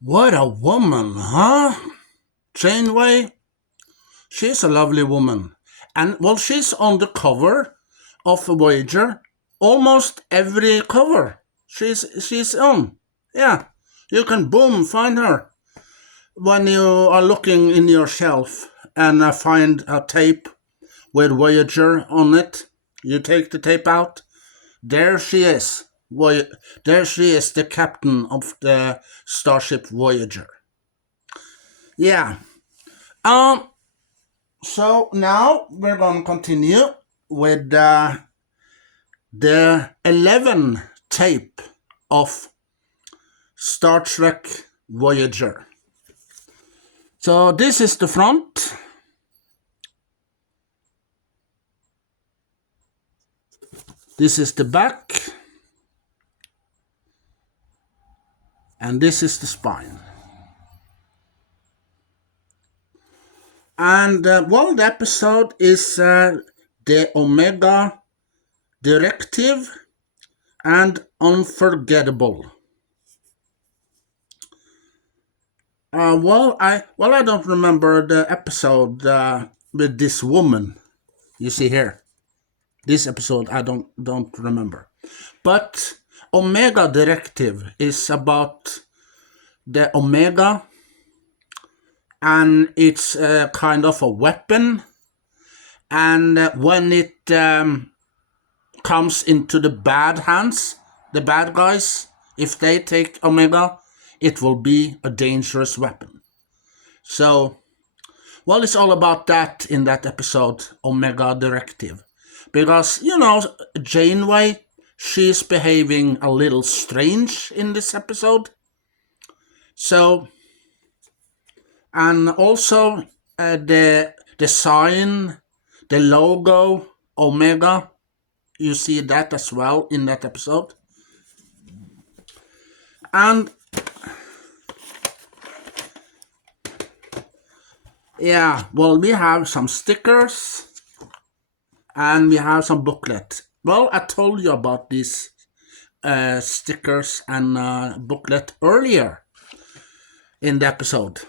What a woman, huh? Janeway, she's a lovely woman. And well, she's on the cover of Voyager. Almost every cover she's on. Yeah. You can boom find her when you are looking in your shelf and find a tape with Voyager on it. You take the tape out. There she is. There she is, the captain of the Starship Voyager. Yeah. Um. So now we're going to continue with the 11 tape of Star Trek Voyager. So this is the front. This is the back. And this is the spine. And well, the episode is the Omega Directive and Unforgettable. I don't remember the episode with this woman. You see here, this episode I don't remember, but Omega Directive is about the Omega, and it's kind of a weapon, and when it comes into the bad hands, the bad guys, if they take Omega, it will be a dangerous weapon. So, well, it's all about that in that episode, Omega Directive. Because, Janeway, she's behaving a little strange in this episode. So, and also the sign, the logo, Omega, you see that as well in that episode. And yeah, well, we have some stickers and we have some booklet. Well, I told you about these stickers and booklet earlier in the episode.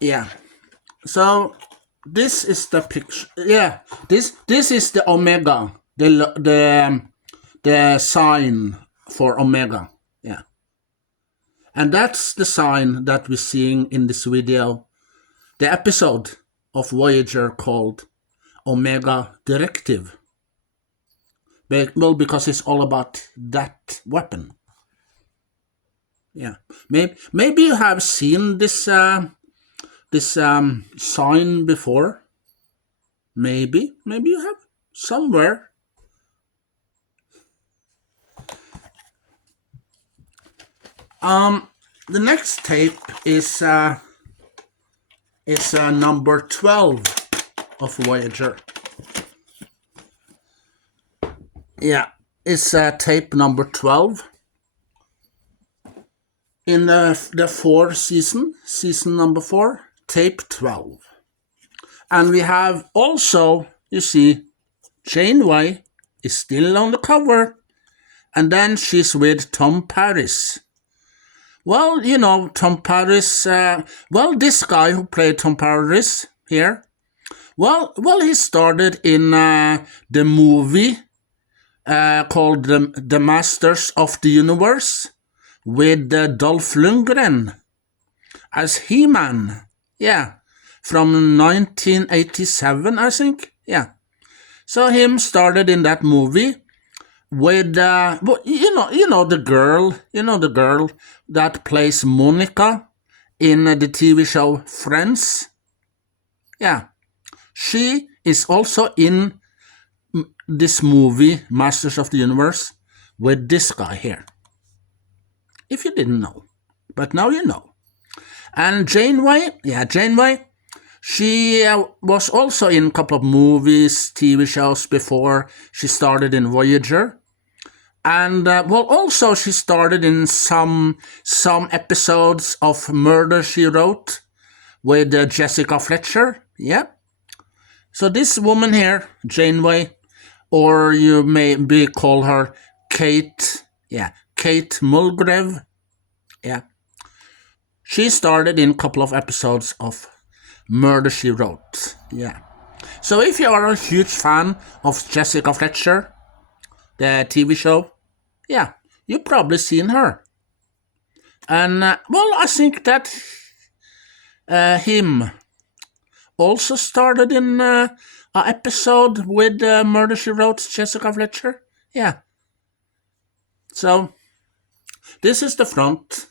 Yeah. So this is the picture. Yeah, this is the Omega, the sign for Omega. Yeah. And that's the sign that we're seeing in this video, the episode of Voyager called Omega Directive. Well, because it's all about that weapon. Yeah. Maybe you have seen this sign before. Maybe you have somewhere. The next tape is number 12 of Voyager. Yeah, it's tape number 12 in the 4 season number 4, tape 12. And we have also, you see, Janeway is still on the cover, and then she's with Tom Paris. Well, Tom Paris, this guy who played Tom Paris here, well, he started in the movie called the Masters of the Universe with Dolph Lundgren as He-Man. Yeah, from 1987, I think. Yeah. So him started in that movie with the girl that plays Monica in the TV show Friends. Yeah, she is also in this movie Masters of the Universe with this guy here, if you didn't know, but now you know. And Janeway, she was also in a couple of movies, TV shows before she started in Voyager. And also she started in some episodes of Murder, She Wrote with Jessica Fletcher. Yeah. So this woman here, Janeway, or you may call her Kate. Yeah, Kate Mulgrew. Yeah. She started in a couple of episodes of Murder, She Wrote. Yeah. So if you are a huge fan of Jessica Fletcher, the TV show, yeah, you've probably seen her. And, well, I think that him also started in an episode with Murder, She Wrote, Jessica Fletcher. Yeah. So, this is the front.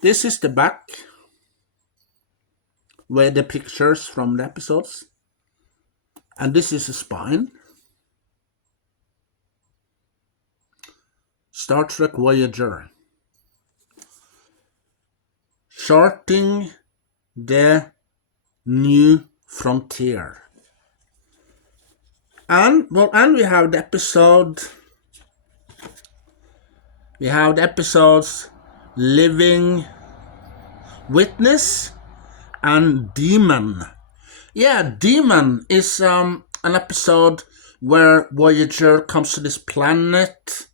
This is the back, where the pictures from the episodes. And this is the spine. Star Trek Voyager. Charting the new frontier. And we have the episode. We have the episodes Living Witness and Demon. Yeah, Demon is an episode where Voyager comes to this planet,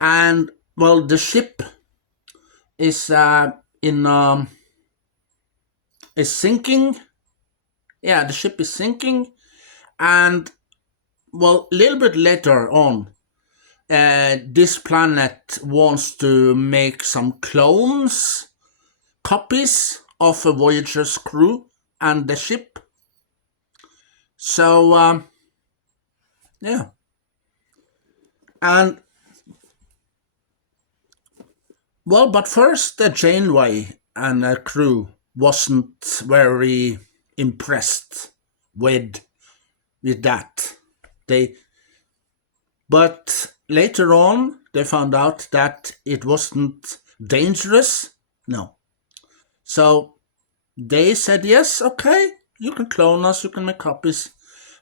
and the ship is is sinking. Yeah, the ship is sinking, and a little bit later on, this planet wants to make some clones, copies of a Voyager's crew and the ship. So, yeah. And, but first, Janeway and her crew wasn't very impressed with that. But later on, they found out that it wasn't dangerous. No. So they said, yes, okay, you can clone us, you can make copies.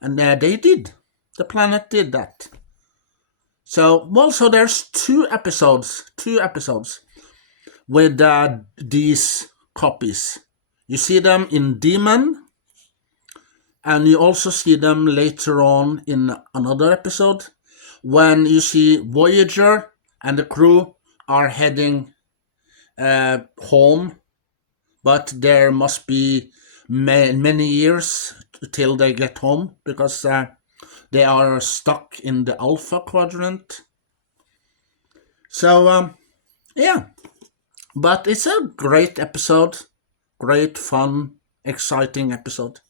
And they did. The planet did that. So, so there's two episodes with these copies. You see them in Demon, and you also see them later on in another episode when you see Voyager and the crew are heading home, but there must be many years till they get home because they are stuck in the Alpha Quadrant. So, yeah. But it's a great episode. Great, fun, exciting episode.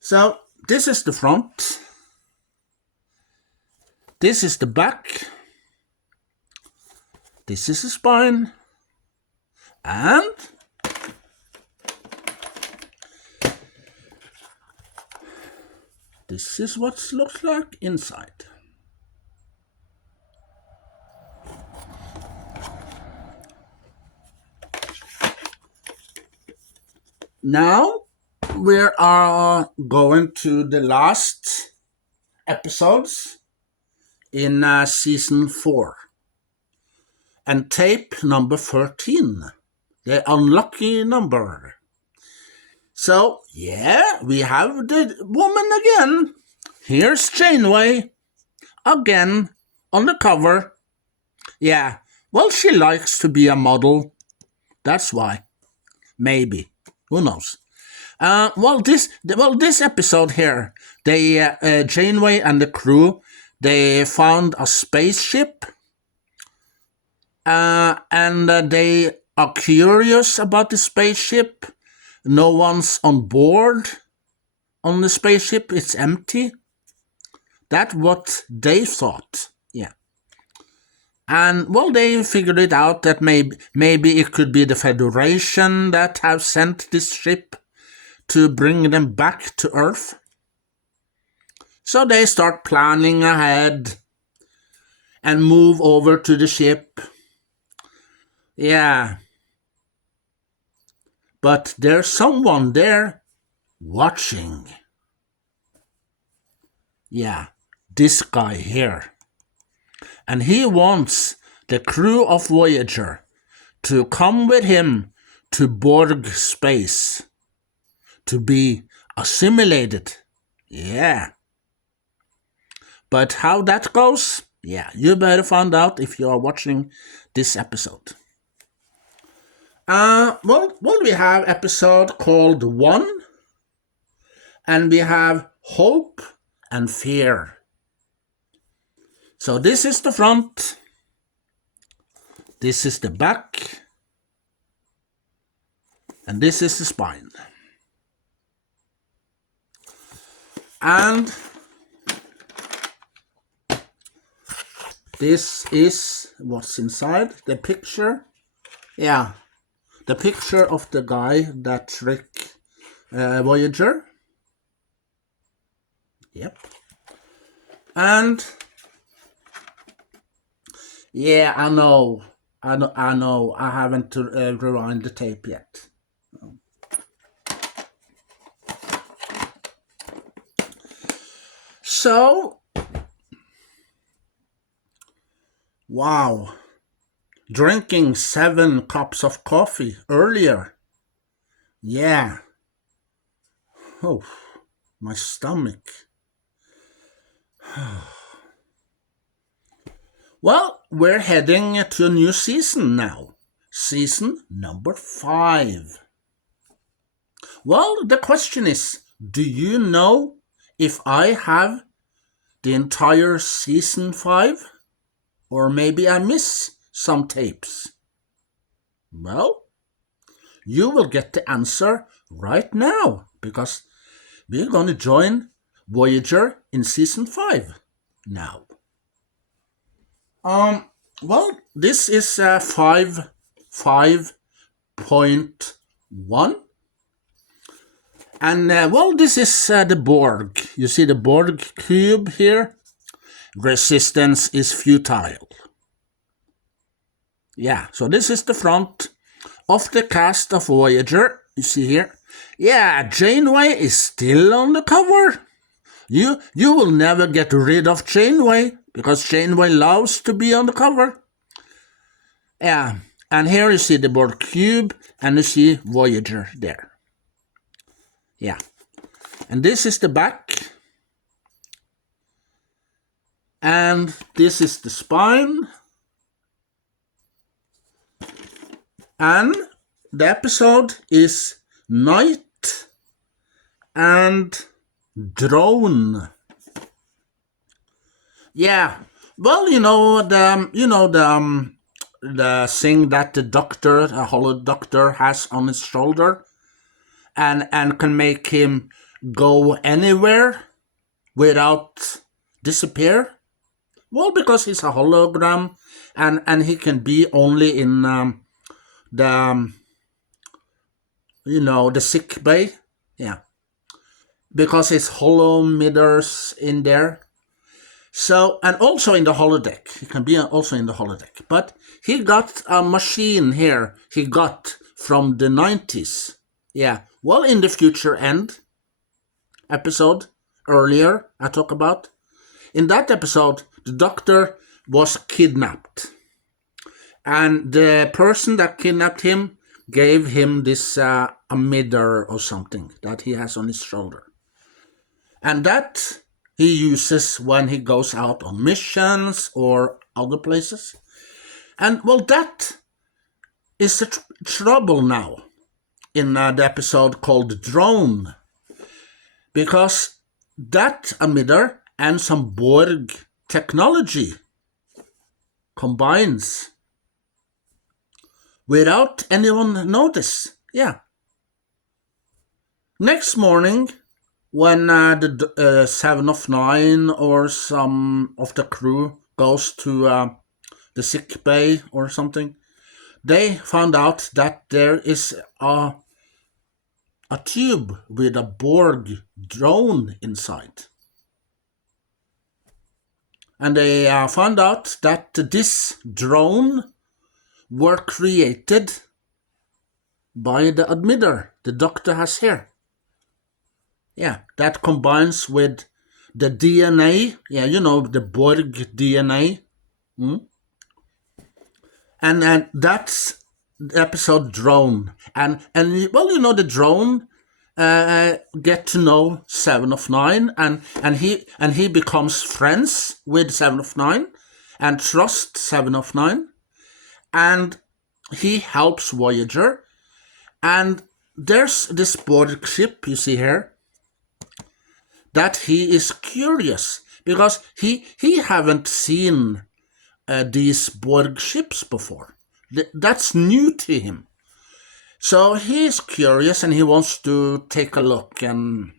So, this is the front. This is the back. This is the spine. And this is what it looks like inside. Now we are going to the last episodes in season 4 and tape number 13, the unlucky number. So, yeah, we have the woman again. Here's Janeway again on the cover. Yeah, she likes to be a model. That's why. Maybe. Who knows? This episode here, Janeway and the crew, they found a spaceship, and they are curious about the spaceship. No one's on board on the spaceship. It's empty. That's what they thought. Yeah. And, they figured it out that maybe it could be the Federation that have sent this ship to bring them back to Earth. So they start planning ahead and move over to the ship. Yeah. But there's someone there watching. Yeah, this guy here. And he wants the crew of Voyager to come with him to Borg space to be assimilated. Yeah. But how that goes, Yeah, you better find out if you are watching this episode. Well, we have episode called One, and we have Hope and Fear. So this is the front, this is the back, and this is the spine. And this is what's inside, the picture. Yeah, the picture of the guy that tricked Voyager. Yep. And yeah, I know. I haven't rewind the tape yet. So, wow. Drinking 7 cups of coffee earlier. Yeah. Oh, my stomach. Well, we're heading to a new season now. Season number 5. Well, the question is, do you know if I have the entire season 5? Or maybe I miss some tapes? Well, you will get the answer right now, because we're going to join Voyager in season 5 now. Well, this is 5.1. And, well, this is the Borg. You see the Borg cube here? Resistance is futile. Yeah, so this is the front of the cast of Voyager. You see here? Yeah, Janeway is still on the cover. You will never get rid of Janeway, because Janeway loves to be on the cover. Yeah, and here you see the Borg cube, and you see Voyager there. Yeah, and this is the back. And this is the spine. And the episode is Night and Drone. Yeah, well, the thing that the doctor, a hollow doctor, has on his shoulder, and can make him go anywhere without disappear. Well, because he's a hologram, and he can be only in the sick bay. Yeah, because his holometers in there. So, and also in the holodeck. He can be also in the holodeck. But he got a machine here he got from the 90s. Yeah, well, in the Future End episode earlier I talked about. In that episode, the doctor was kidnapped. And the person that kidnapped him gave him this emitter or something that he has on his shoulder. And that he uses when he goes out on missions or other places. And, well, that is the trouble now in the episode called Drone. Because that emitter and some Borg technology combines without anyone notice. Yeah. Next morning, when the 7 of 9 or some of the crew goes to the sick bay or something, they found out that there is a tube with a Borg drone inside. And they found out that this drone were created by the emitter the doctor has here. Yeah, that combines with the DNA. Yeah, the Borg DNA. And that's the episode Drone. And well, the drone get to know 7 of 9, and he becomes friends with 7 of 9, and trusts Seven of Nine, and he helps Voyager. And there's this Borg ship you see here that he is curious because he haven't seen these Borg ships before. That's new to him. So he's curious and he wants to take a look and,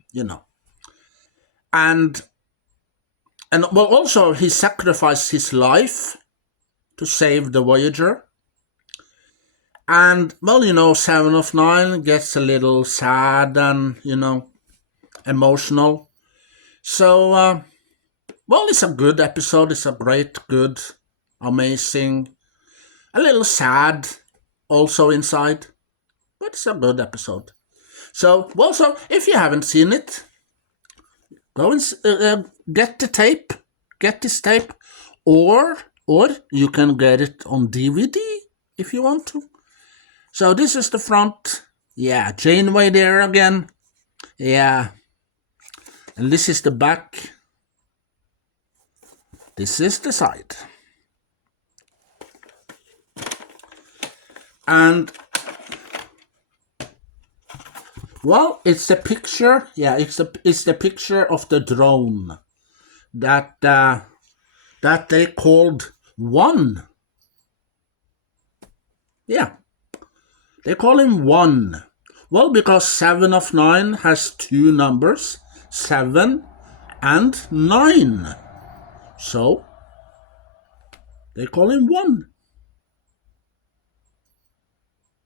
And well, also he sacrificed his life to save the Voyager. And, well, Seven of Nine gets a little sad and, emotional. So, well, it's a good episode. It's a great, good, amazing, a little sad also inside. But it's a good episode. So if you haven't seen it, go and get the tape. Get this tape. Or you can get it on DVD if you want to. So this is the front. Yeah, Janeway there again. Yeah. And this is the back. This is the side. And, well, it's the picture. Yeah, it's the picture of the drone that they called One. Yeah. They call him One. Well, because Seven of Nine has two numbers, 7 and 9. So, they call him One.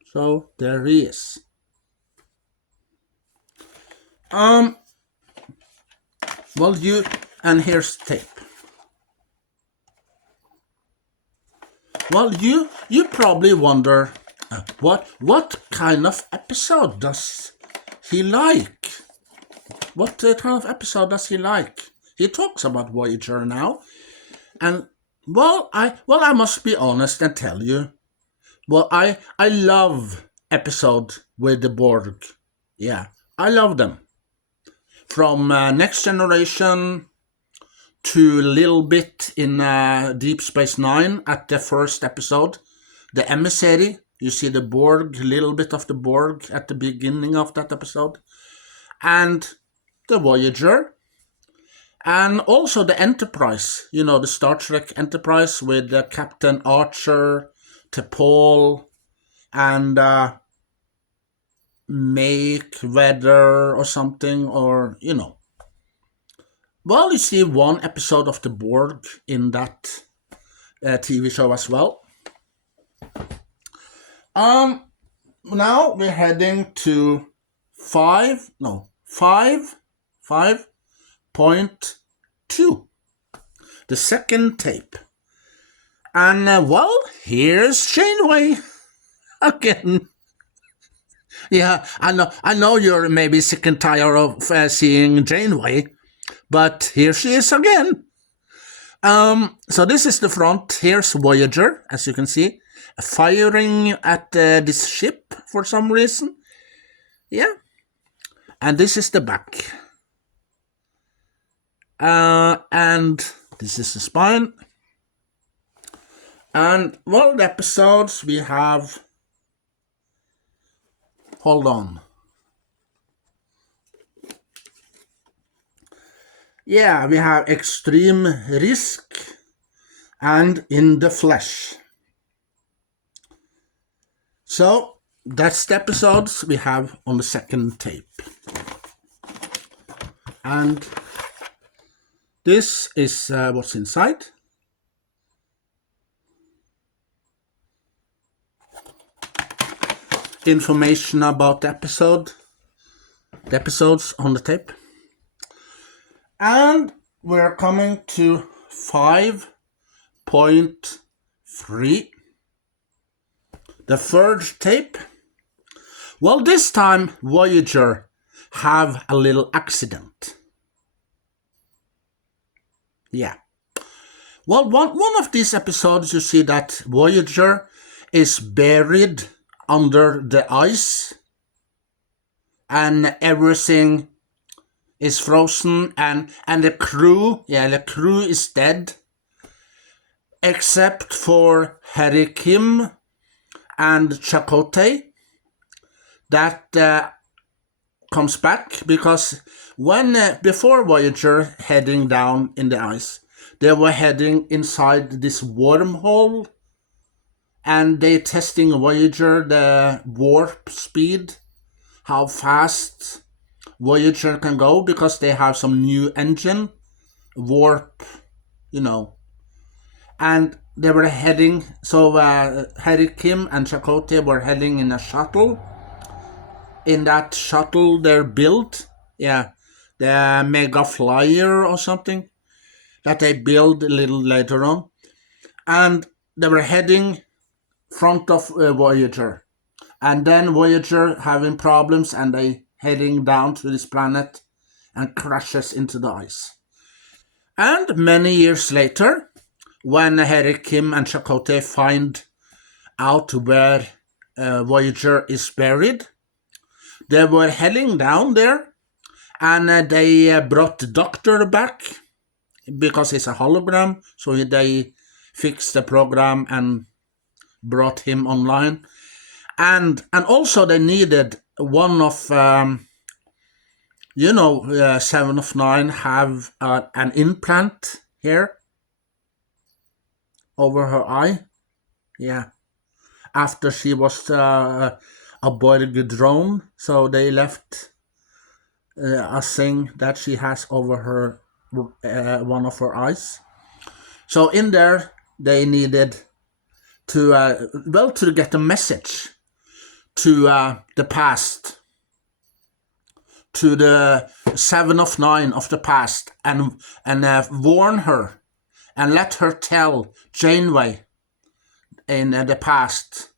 So, there he is. Well, and here's tape. Well, you probably wonder, what kind of episode does he like? What kind of episode does he like? He talks about Voyager now, and I must be honest and tell you, well, I love episode with the Borg. Yeah, I love them. From Next Generation to a little bit in Deep Space Nine at the first episode, the Emissary. You see the Borg, a little bit of the Borg at the beginning of that episode. And the Voyager. And also the Enterprise. The Star Trek Enterprise with Captain Archer, T'Pol, and Mayweather or something, or, Well, you see one episode of the Borg in that TV show as well. Now we're heading to 5.2, the second tape. And, well, here's Janeway again. Yeah, I know you're maybe sick and tired of seeing Janeway, but here she is again. So this is the front. Here's Voyager, as you can see, firing at this ship for some reason. Yeah. And this is the back. And this is the spine. And, well, the episodes we have... Hold on. Yeah, we have Extreme Risk and In the Flesh. So, that's the episodes we have on the second tape. And this is what's inside. Information about the episodes on the tape. And we're coming to 5.3, the third tape. Well, this time Voyager have a little accident. Yeah. Well, one of these episodes you see that Voyager is buried under the ice and everything is frozen and the crew is dead. except for Harry Kim and Chakotay. That comes back because when before Voyager heading down in the ice, they were heading inside this wormhole, and they testing Voyager the warp speed, how fast Voyager can go, because they have some new engine, warp, and they were heading. So Harry Kim and Chakotay were heading in a shuttle. In that shuttle they're built, the Mega Flyer or something that they build a little later on, and they were heading front of Voyager, and then Voyager having problems, and they heading down to this planet and crashes into the ice. And many years later, when Harry Kim and Chakotay find out where Voyager is buried, they were heading down there, and they brought the Doctor back because it's a hologram, so they fixed the program and brought him online. And also they needed one of, 7 of 9 have an implant here over her eye. Yeah. After she was aboard the drone, so they left a thing that she has over her one of her eyes. So in there they needed to get a message to the past, to the 7 of 9 of the past, and warn her and let her tell Janeway in the past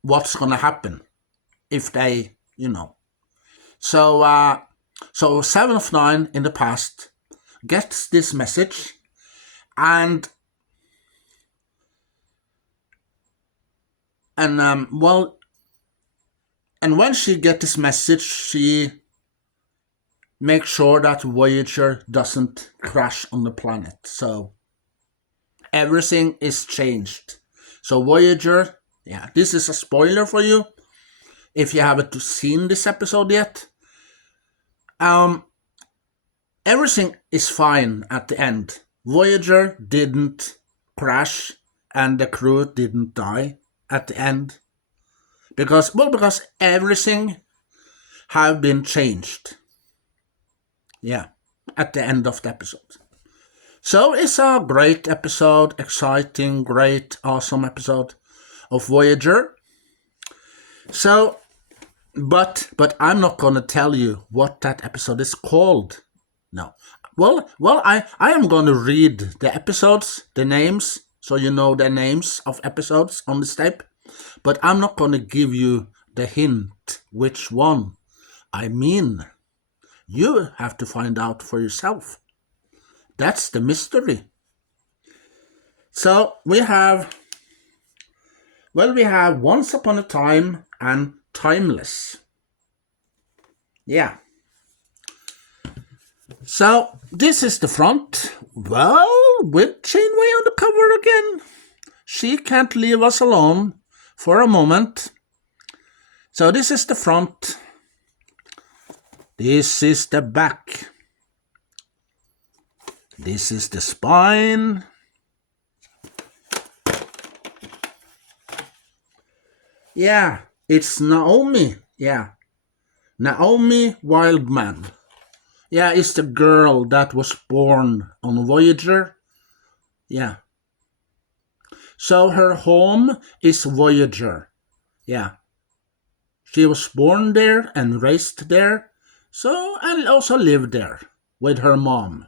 what's gonna happen if they, So 7 of 9 in the past gets this message, and when she gets this message, she makes sure that Voyager doesn't crash on the planet. So everything is changed. So Voyager, this is a spoiler for you if you haven't seen this episode yet. Everything is fine at the end. Voyager didn't crash and the crew didn't die at the end. Because everything have been changed. At the end of the episode. So it's a great episode, exciting, great, awesome episode of Voyager. So, but I'm not going to tell you what that episode is called. No. Well, I am going to read the episodes, the names, so you know the names of episodes on this tape. But I'm not going to give you the hint which one I mean. You have to find out for yourself. That's the mystery. So we have Once Upon a Time and Timeless. So this is the front. Well, with Janeway on the cover again. She can't leave us alone for a moment. So this is the front. This is the back. This is the spine. It's Naomi. Naomi Wildman. It's the girl that was born on Voyager. So her home is Voyager. She was born there and raised there. So, and also lived there with her mom.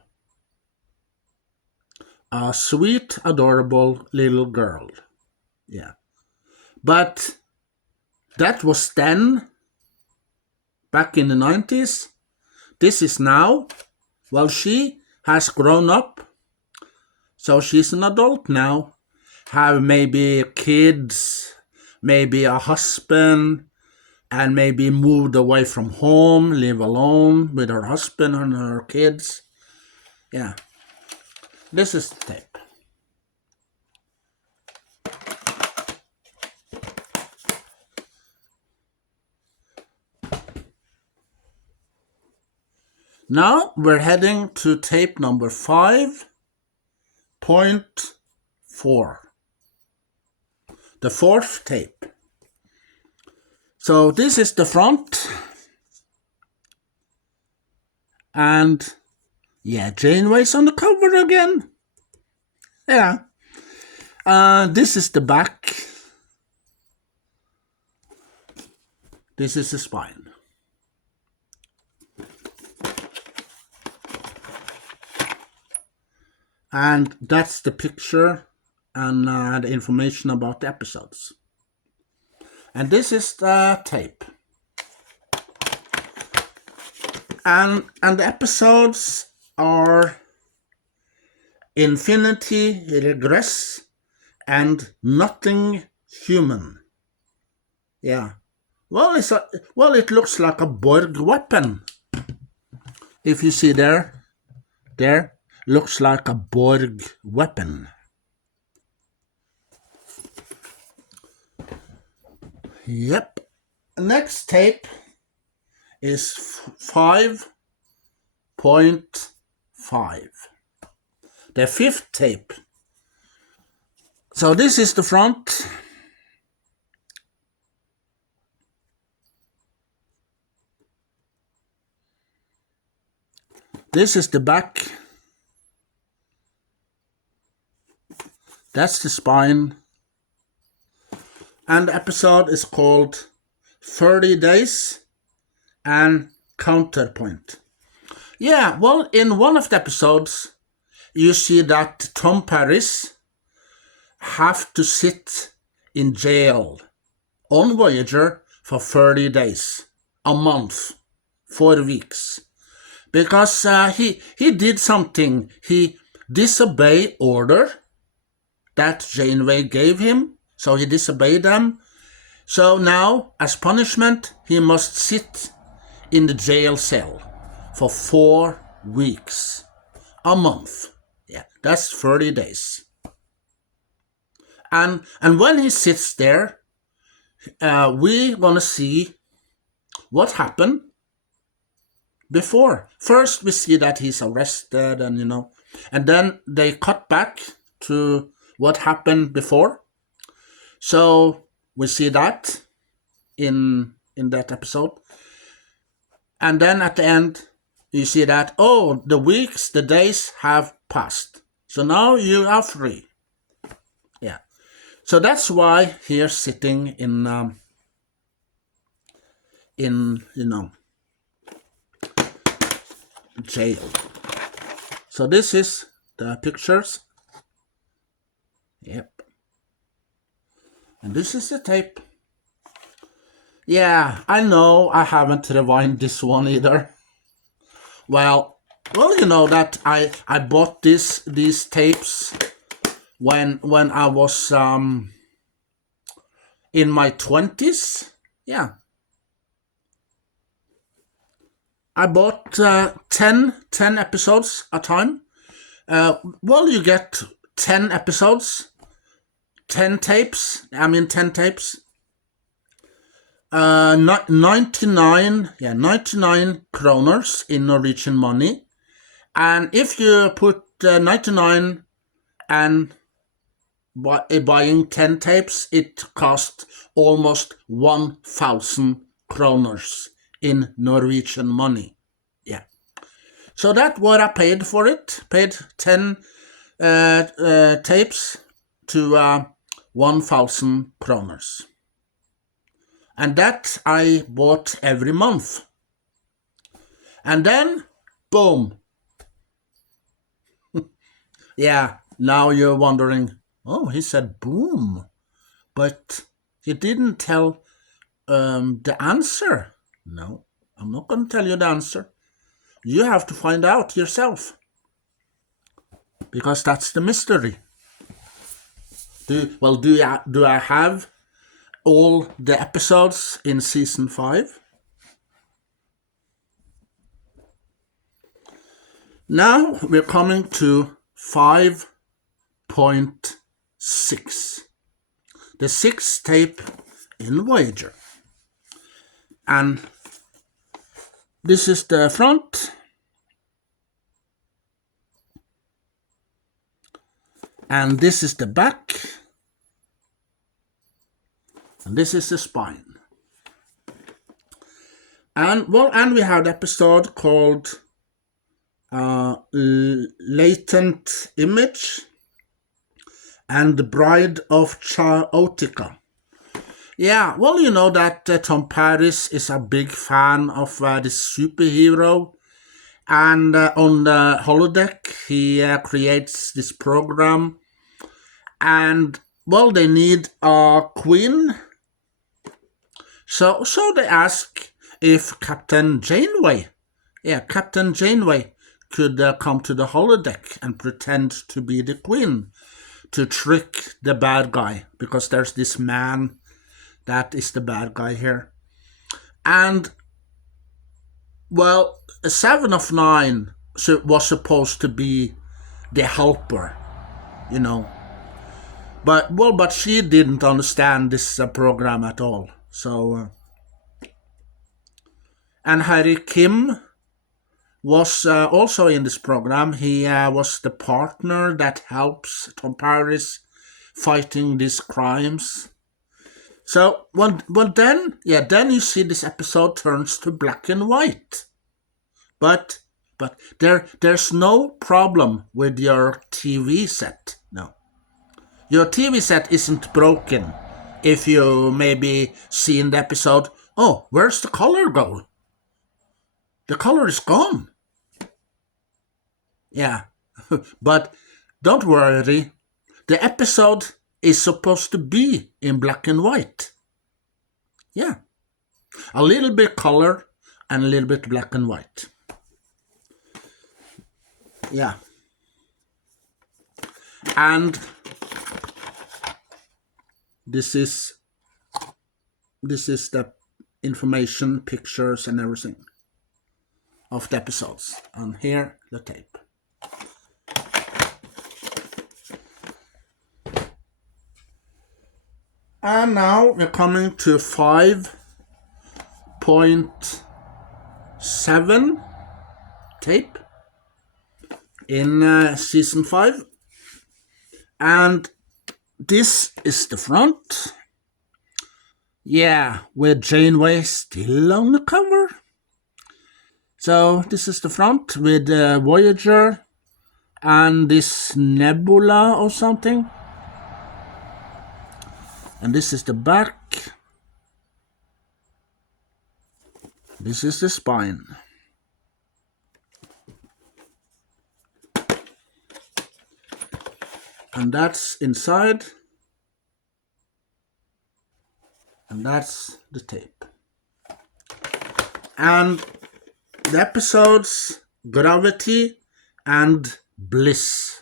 A sweet, adorable little girl. But that was then, back in the 90s. This is now. Well, she has grown up. So she's an adult now. Have maybe kids, maybe a husband, and maybe moved away from home, live alone with her husband and her kids. This is the tape. Now we're heading to tape number 5.4. The fourth tape. So this is the front. And yeah, Janeway's on the cover again. Yeah. This is the back. This is the spine. And that's the picture and the information about the episodes. And this is the tape. And the episodes are Infinity Regress and Nothing Human. Yeah. Well, it looks like a Borg weapon. If you see there, looks like a Borg weapon. Yep. Next tape is 5.5. The fifth tape. So this is the front. This is the back. That's the spine. And the episode is called 30 Days and Counterpoint. Yeah, well, in one of the episodes, you see that Tom Paris have to sit in jail on Voyager for 30 days, a month, 4 weeks. Because he did something. He disobeyed order that Janeway gave him, so he disobeyed them. So now, as punishment, he must sit in the jail cell for 4 weeks, a month. Yeah, that's 30 days. And when he sits there, we want to see what happened before. First, we see that he's arrested, and then they cut back to what happened before. So we see that in that episode. And then at the end, you see that, oh, the weeks, the days have passed. So now you are free. Yeah. So that's why he's sitting in jail. So this is the pictures. Yep. And this is the tape. Yeah, I know I haven't rewound this one either. Well, you know that I bought these tapes when I was in my 20s. Yeah. I bought 10 episodes a time. Well, you get 10 episodes, 10 tapes. 10 tapes. 99 kroners in Norwegian money. And if you put 99 and buying 10 tapes, it cost almost 1,000 kroners in Norwegian money. Yeah. So that's what I paid for it. Paid 10 tapes to 1,000 kroners. And that I bought every month. And then, boom. Yeah, now you're wondering, oh, he said boom. But he didn't tell the answer. No, I'm not going to tell you the answer. You have to find out yourself. Because that's the mystery. Do I have all the episodes in season 5? Now we're coming to 5.6. The 6th tape in Voyager. And this is the front. And this is the back. And this is the spine. And we have the episode called Latent Image and the Bride of Chaotica. Yeah, well, you know that Tom Paris is a big fan of this superhero. And on the holodeck, he creates this program. And, well, they need a queen. So they ask if Captain Janeway could come to the holodeck and pretend to be the queen to trick the bad guy, because there's this man that is the bad guy here. And, well, 7 of 9 was supposed to be the helper, you know. But she didn't understand this program at all. So, and Harry Kim was also in this program. He was the partner that helps Tom Paris fighting these crimes. So, then you see this episode turns to black and white. But there's no problem with your TV set, no. Your TV set isn't broken if you maybe see in the episode, oh, where's the color go? The color is gone. Yeah, but don't worry, the episode is supposed to be in black and white. Yeah, a little bit color and a little bit black and white. Yeah. And this is the information, pictures and everything of the episodes. And here the tape. And now we're coming to 5.7 tape in season 5. And this is the front. Yeah, with Janeway still on the cover. So this is the front with Voyager and this nebula or something. And this is the back. This is the spine. And that's inside. And that's the tape. And the episodes Gravity and Bliss.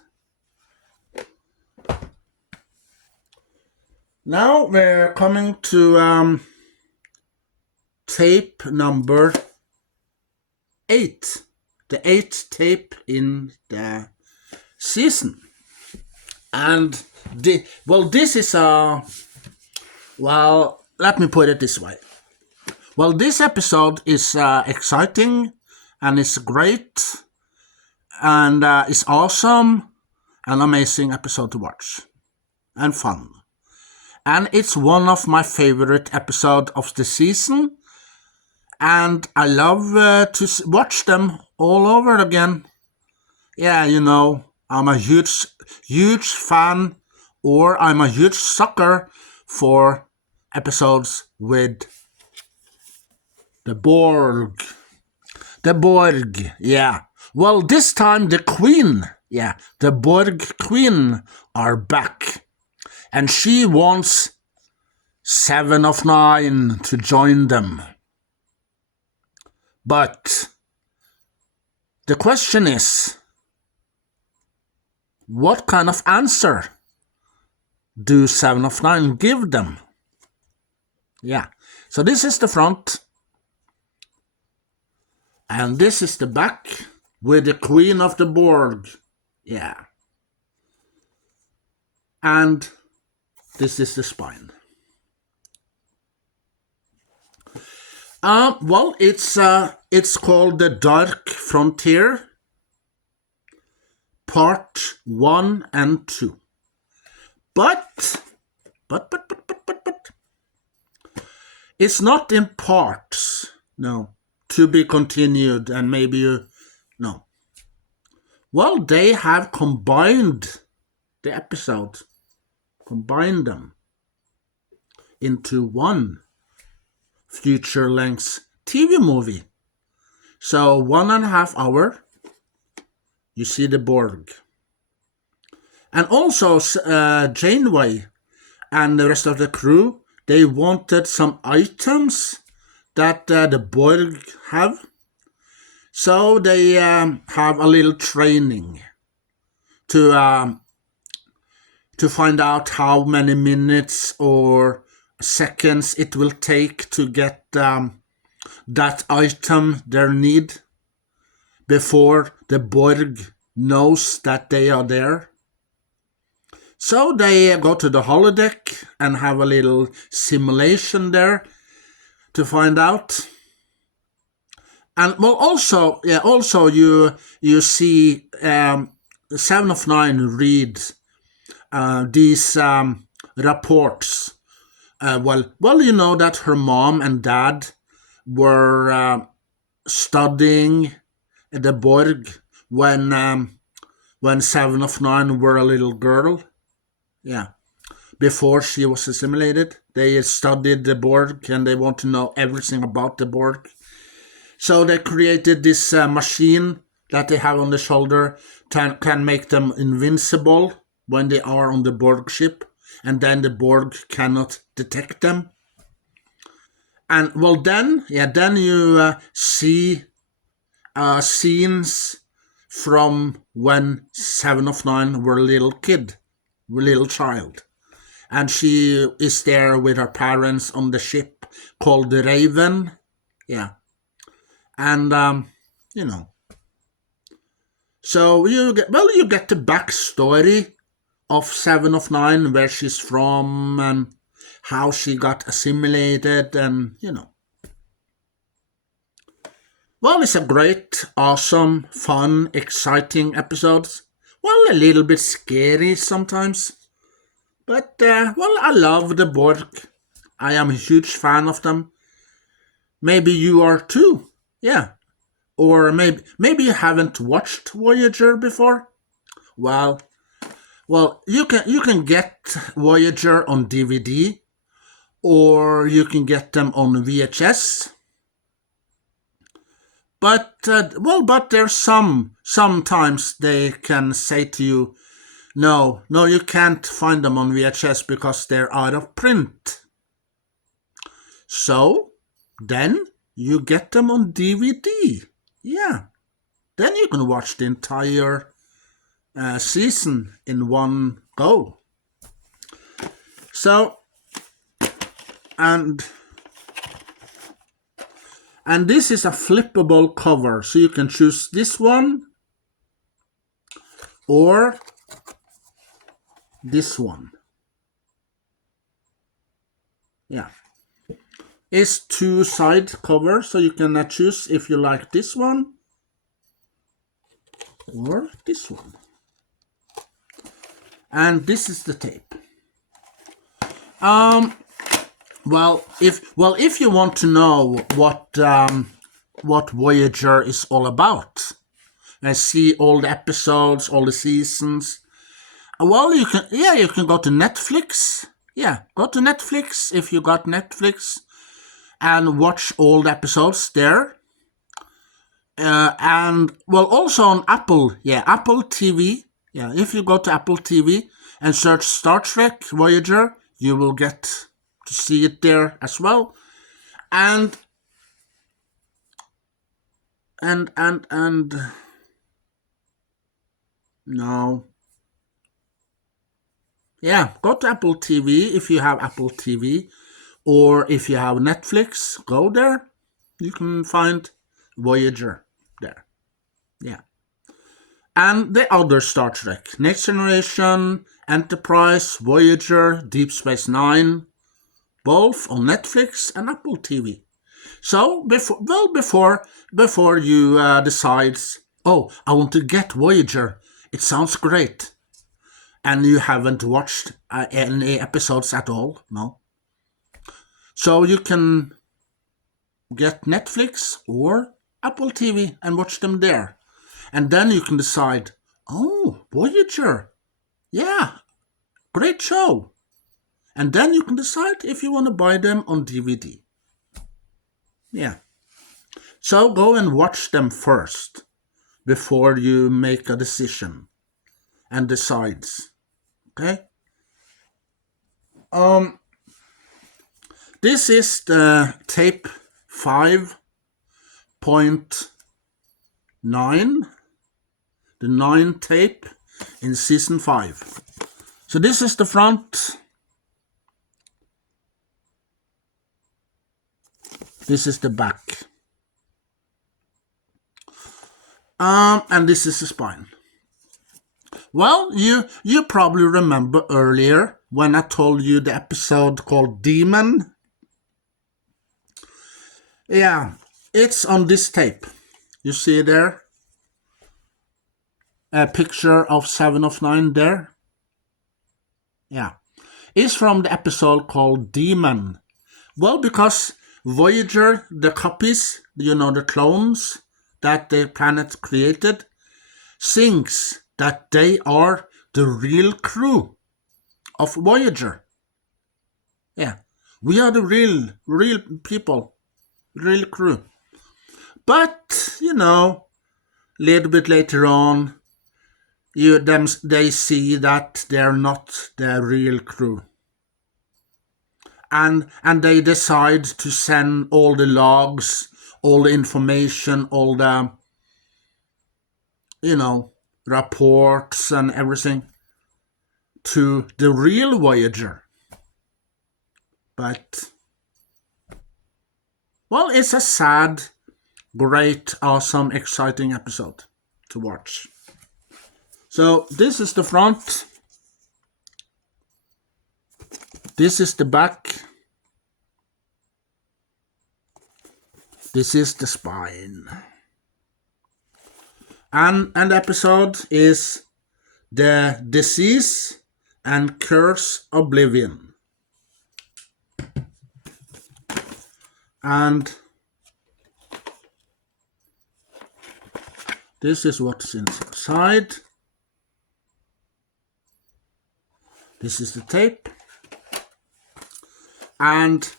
Now we're coming to tape number 8. The 8th tape in the season. And this is let me put it this way. Well, this episode is exciting and it's great and it's awesome and amazing episode to watch and fun. And it's one of my favorite episodes of the season. And I love to watch them all over again. Yeah, you know, I'm a huge fan, or I'm a huge sucker for episodes with the Borg. The Borg, yeah. Well, this time the Queen, the Borg Queen are back. And she wants 7 of 9 to join them. But the question is, what kind of answer do 7 of 9 give them? Yeah, so this is the front. And this is the back with the Queen of the Borg. Yeah. And this is the spine. Well, it's called The Dark Frontier, Part 1 and 2. But, but, it's not in parts, no, to be continued, and maybe you, no. Well, they have combined the episodes, combined them into one feature-length TV movie. So 1.5 hours, you see the Borg. And also Janeway and the rest of the crew, they wanted some items that the Borg have. So they have a little training to find out how many minutes or seconds it will take to get that item they need before the Borg knows that they are there. So they go to the holodeck and have a little simulation there to find out. And well, also you see Seven of Nine read these reports. Well, you know that her mom and dad were studying the Borg when Seven of Nine were a little girl. Yeah, before she was assimilated, they studied the Borg and they want to know everything about the Borg. So they created this machine that they have on the shoulder can make them invincible when they are on the Borg ship, and then the Borg cannot detect them. And well, then you see scenes from when Seven of Nine were a little child. And she is there with her parents on the ship called the Raven. Yeah. And, so you get the backstory of Seven of Nine, where she's from and how she got assimilated and, Well, it's a great, awesome, fun, exciting episode. Well, a little bit scary sometimes. But, I love the Borg. I am a huge fan of them. Maybe you are too. Yeah. Or maybe you haven't watched Voyager before. Well, you can get Voyager on DVD, or you can get them on VHS. But there's sometimes they can say to you, no, you can't find them on VHS because they're out of print. So then you get them on DVD. Yeah. Then you can watch the entire season in one go. So, and this is a flippable cover, so you can choose this one or this one. Yeah. It's two-side cover, so you can choose if you like this one or this one. And this is the tape. If you want to know what Voyager is all about, and see all the episodes, all the seasons, you can go to Netflix. Yeah, go to Netflix if you got Netflix, and watch all the episodes there. And also on Apple TV. Yeah, if you go to Apple TV and search Star Trek Voyager, you will get to see it there as well. And no. Yeah, go to Apple TV if you have Apple TV, or if you have Netflix, go there. You can find Voyager there. Yeah. And the other Star Trek, Next Generation, Enterprise, Voyager, Deep Space Nine, both on Netflix and Apple TV. So before you decide, I want to get Voyager, it sounds great. and you haven't watched any episodes at all, no. So you can get Netflix or Apple TV and watch them there. And then you can decide, oh, Voyager, yeah, great show. And then you can decide if you want to buy them on DVD. Yeah. So go and watch them first before you make a decision and decides. Okay? This is the tape 5.9, the 9 tape in season 5. So this is the front. This is the back. And this is the spine. Well, you probably remember earlier when I told you the episode called Demon. Yeah, it's on this tape. You see there? A picture of 7 of 9 there. Yeah. It's from the episode called Demon. Well, because Voyager, the copies, the clones that the planet created, thinks that they are the real crew of Voyager. Yeah, we are the real people, real crew. But, little bit later on, they see that they're not the real crew. And they decide to send all the logs, all the information, all the, reports and everything to the real Voyager. But, well, it's a sad, great, awesome, exciting episode to watch. So this is the front. This is the back. This is the spine. And the episode is The Disease and Curse Oblivion. And this is what's inside. This is the tape. And,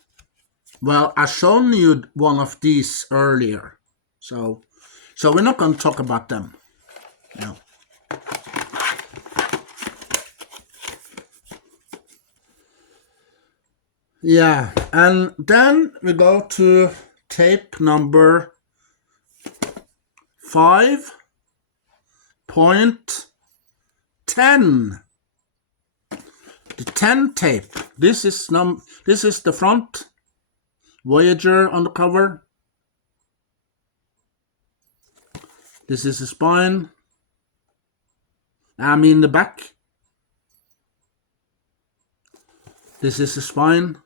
well, I've shown you one of these earlier. So we're not going to talk about them. No. Yeah, and then we go to tape number 5.10. The 10 tape. This is the front. Voyager on the cover. This is the spine. The back. This is the spine.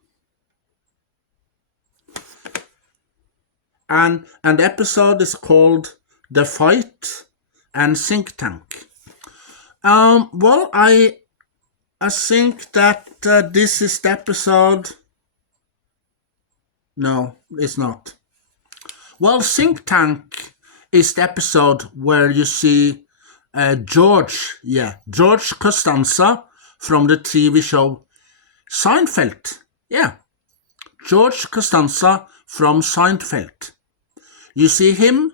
And the episode is called The Fight and Think Tank. Well, I think that this is the episode. No, it's not. Well, Think Tank is the episode where you see George Costanza from the TV show Seinfeld. Yeah, George Costanza from Seinfeld. You see him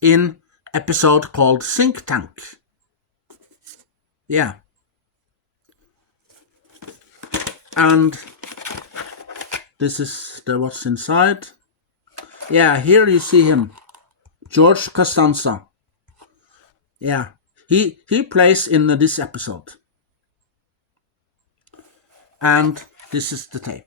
in episode called Think Tank. Yeah. And this is what's inside. Yeah, here you see him. George Costanza. Yeah, he plays in this episode. And this is the tape.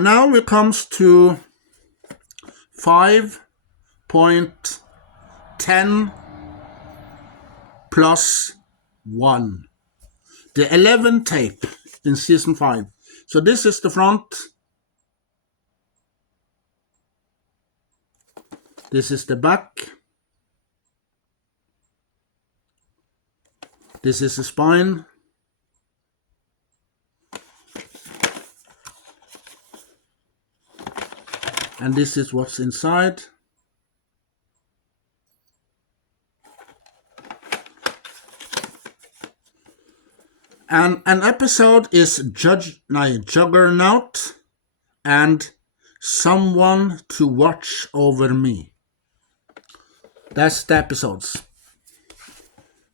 Now it comes to 5.10 plus 1. The 11 tape in season 5. So this is the front. This is the back. This is the spine. And this is what's inside. And an episode is Juggernaut and Someone to Watch Over Me. That's the episodes.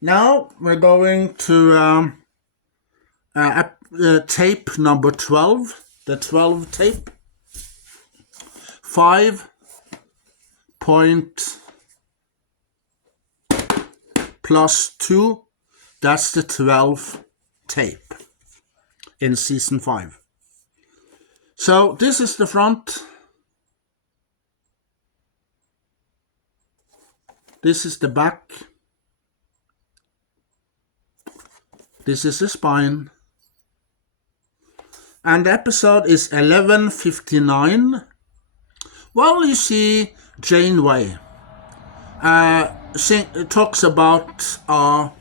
Now we're going to tape number 12, the 12 tape. 5 point plus 2, that's the 12th tape in season 5. So this is the front. This is the back. This is the spine. And the episode is 1159. Well, you see, Janeway talks about a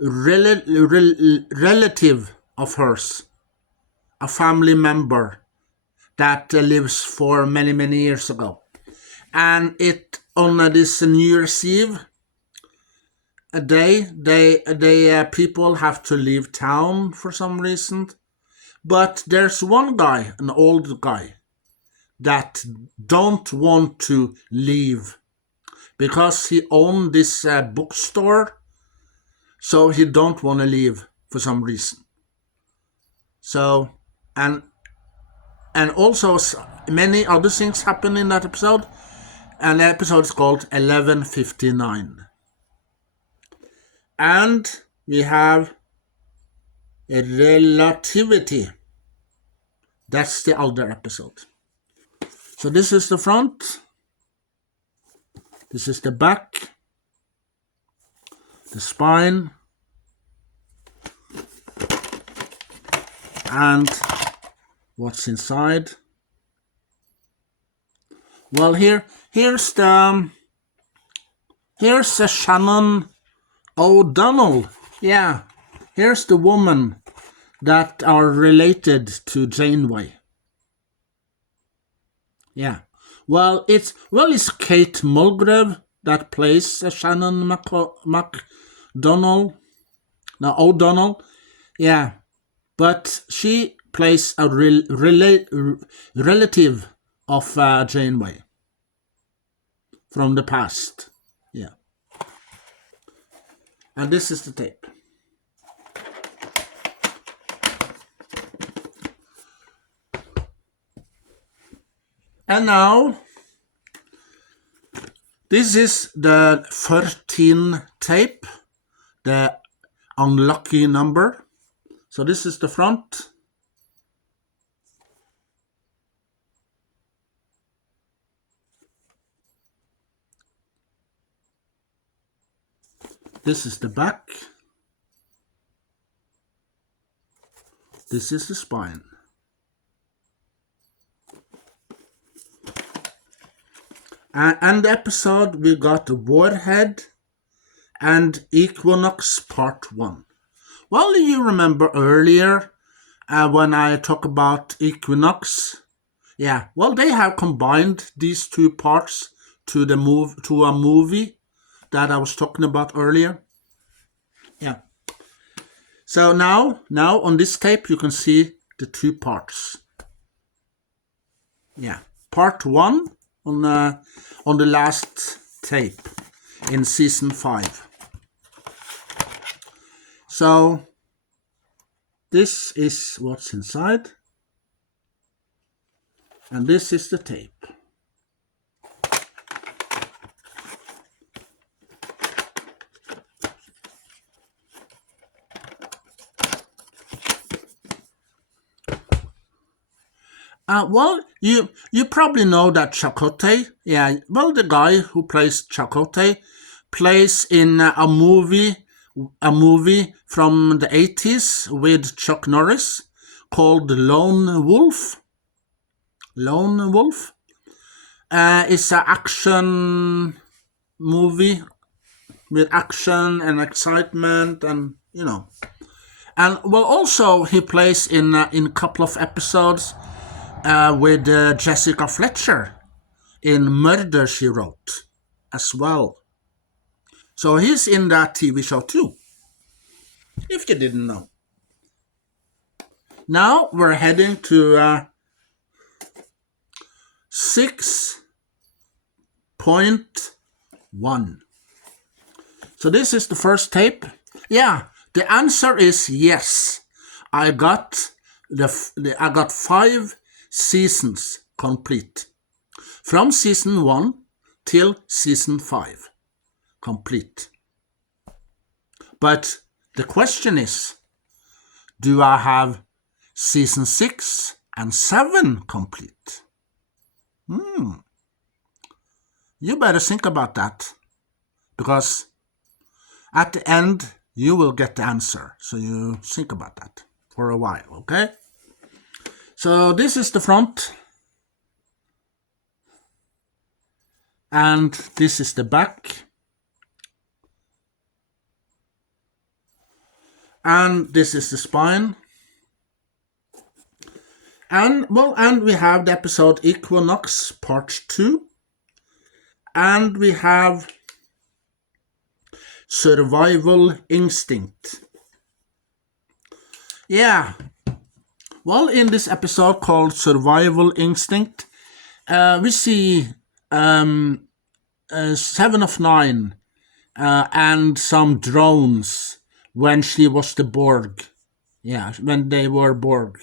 relative of hers, a family member that lives for many, many years ago. And it on this New Year's Eve day, people have to leave town for some reason. But there's one guy, an old guy, that don't want to leave because he owned this bookstore, so he don't want to leave for some reason. So and also many other things happen in that episode, and the episode is called 1159. And we have Relativity. That's the other episode. So this is the front, this is the back, the spine, and what's inside. Well, here's the Shannon O'Donnell. Yeah, here's the woman that are related to Janeway. Yeah, well, it's Kate Mulgrew that plays Shannon O'Donnell. Yeah, but she plays a relative of Janeway from the past. Yeah, and this is the tape. And now, this is the 13 tape, the unlucky number. So this is the front. This is the back. This is the spine. And the episode, we got Warhead and Equinox Part 1. Well, you remember earlier when I talked about Equinox? Yeah, well, they have combined these two parts to a movie that I was talking about earlier. Yeah. So now on this tape, you can see the two parts. Yeah, Part 1 on the last tape in season 5. So this is what's inside, and this is the tape. Well, you probably know that Chakotay. Yeah, well, the guy who plays Chakotay plays in a movie from the 80s with Chuck Norris called Lone Wolf. Lone Wolf. It's an action movie with action and excitement, and and well, also he plays in a couple of episodes with Jessica Fletcher in Murder She Wrote as well. So he's in that TV show too, if you didn't know. Now we're heading to 6.1. So this is the first tape. Yeah, the answer is yes. I got I got 5 seasons complete. From season 1 till season 5 complete. But the question is, do I have season 6 and 7 complete? You better think about that, because at the end you will get the answer. So you think about that for a while, okay? So this is the front, and this is the back, and this is the spine. And we have the episode Equinox Part 2, and we have Survival Instinct. Yeah, well, in this episode called Survival Instinct, we see 7 of 9 and some drones when she was the Borg. Yeah, when they were Borg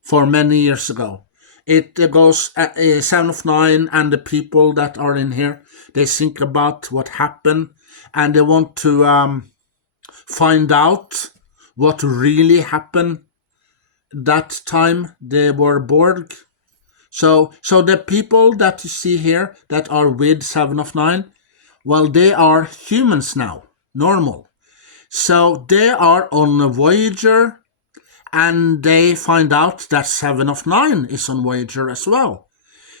for many years ago. It goes 7 of 9, and the people that are in here, they think about what happened, and they want to find out what really happened that time they were Borg. So the people that you see here that are with 7 of 9, well, they are humans now, normal. So they are on a Voyager, and they find out that 7 of 9 is on Voyager as well.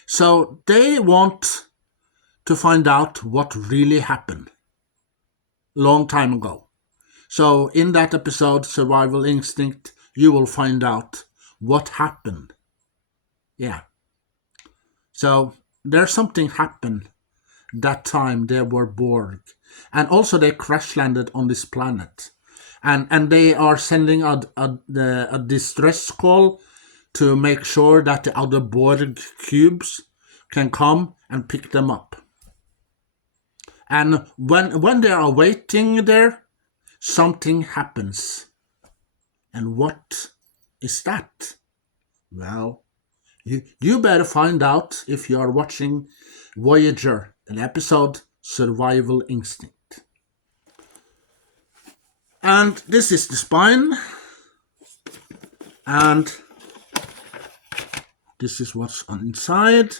So they want to find out what really happened long time ago. So in that episode, Survival Instinct, you will find out what happened. Yeah. So there's something happened that time they were Borg. And also they crash landed on this planet. And they are sending a distress call to make sure that the other Borg cubes can come and pick them up. And when they are waiting there, something happens. And what is that? Well, you better find out if you are watching Voyager, an episode Survival Instinct. And this is the spine, and this is what's on inside,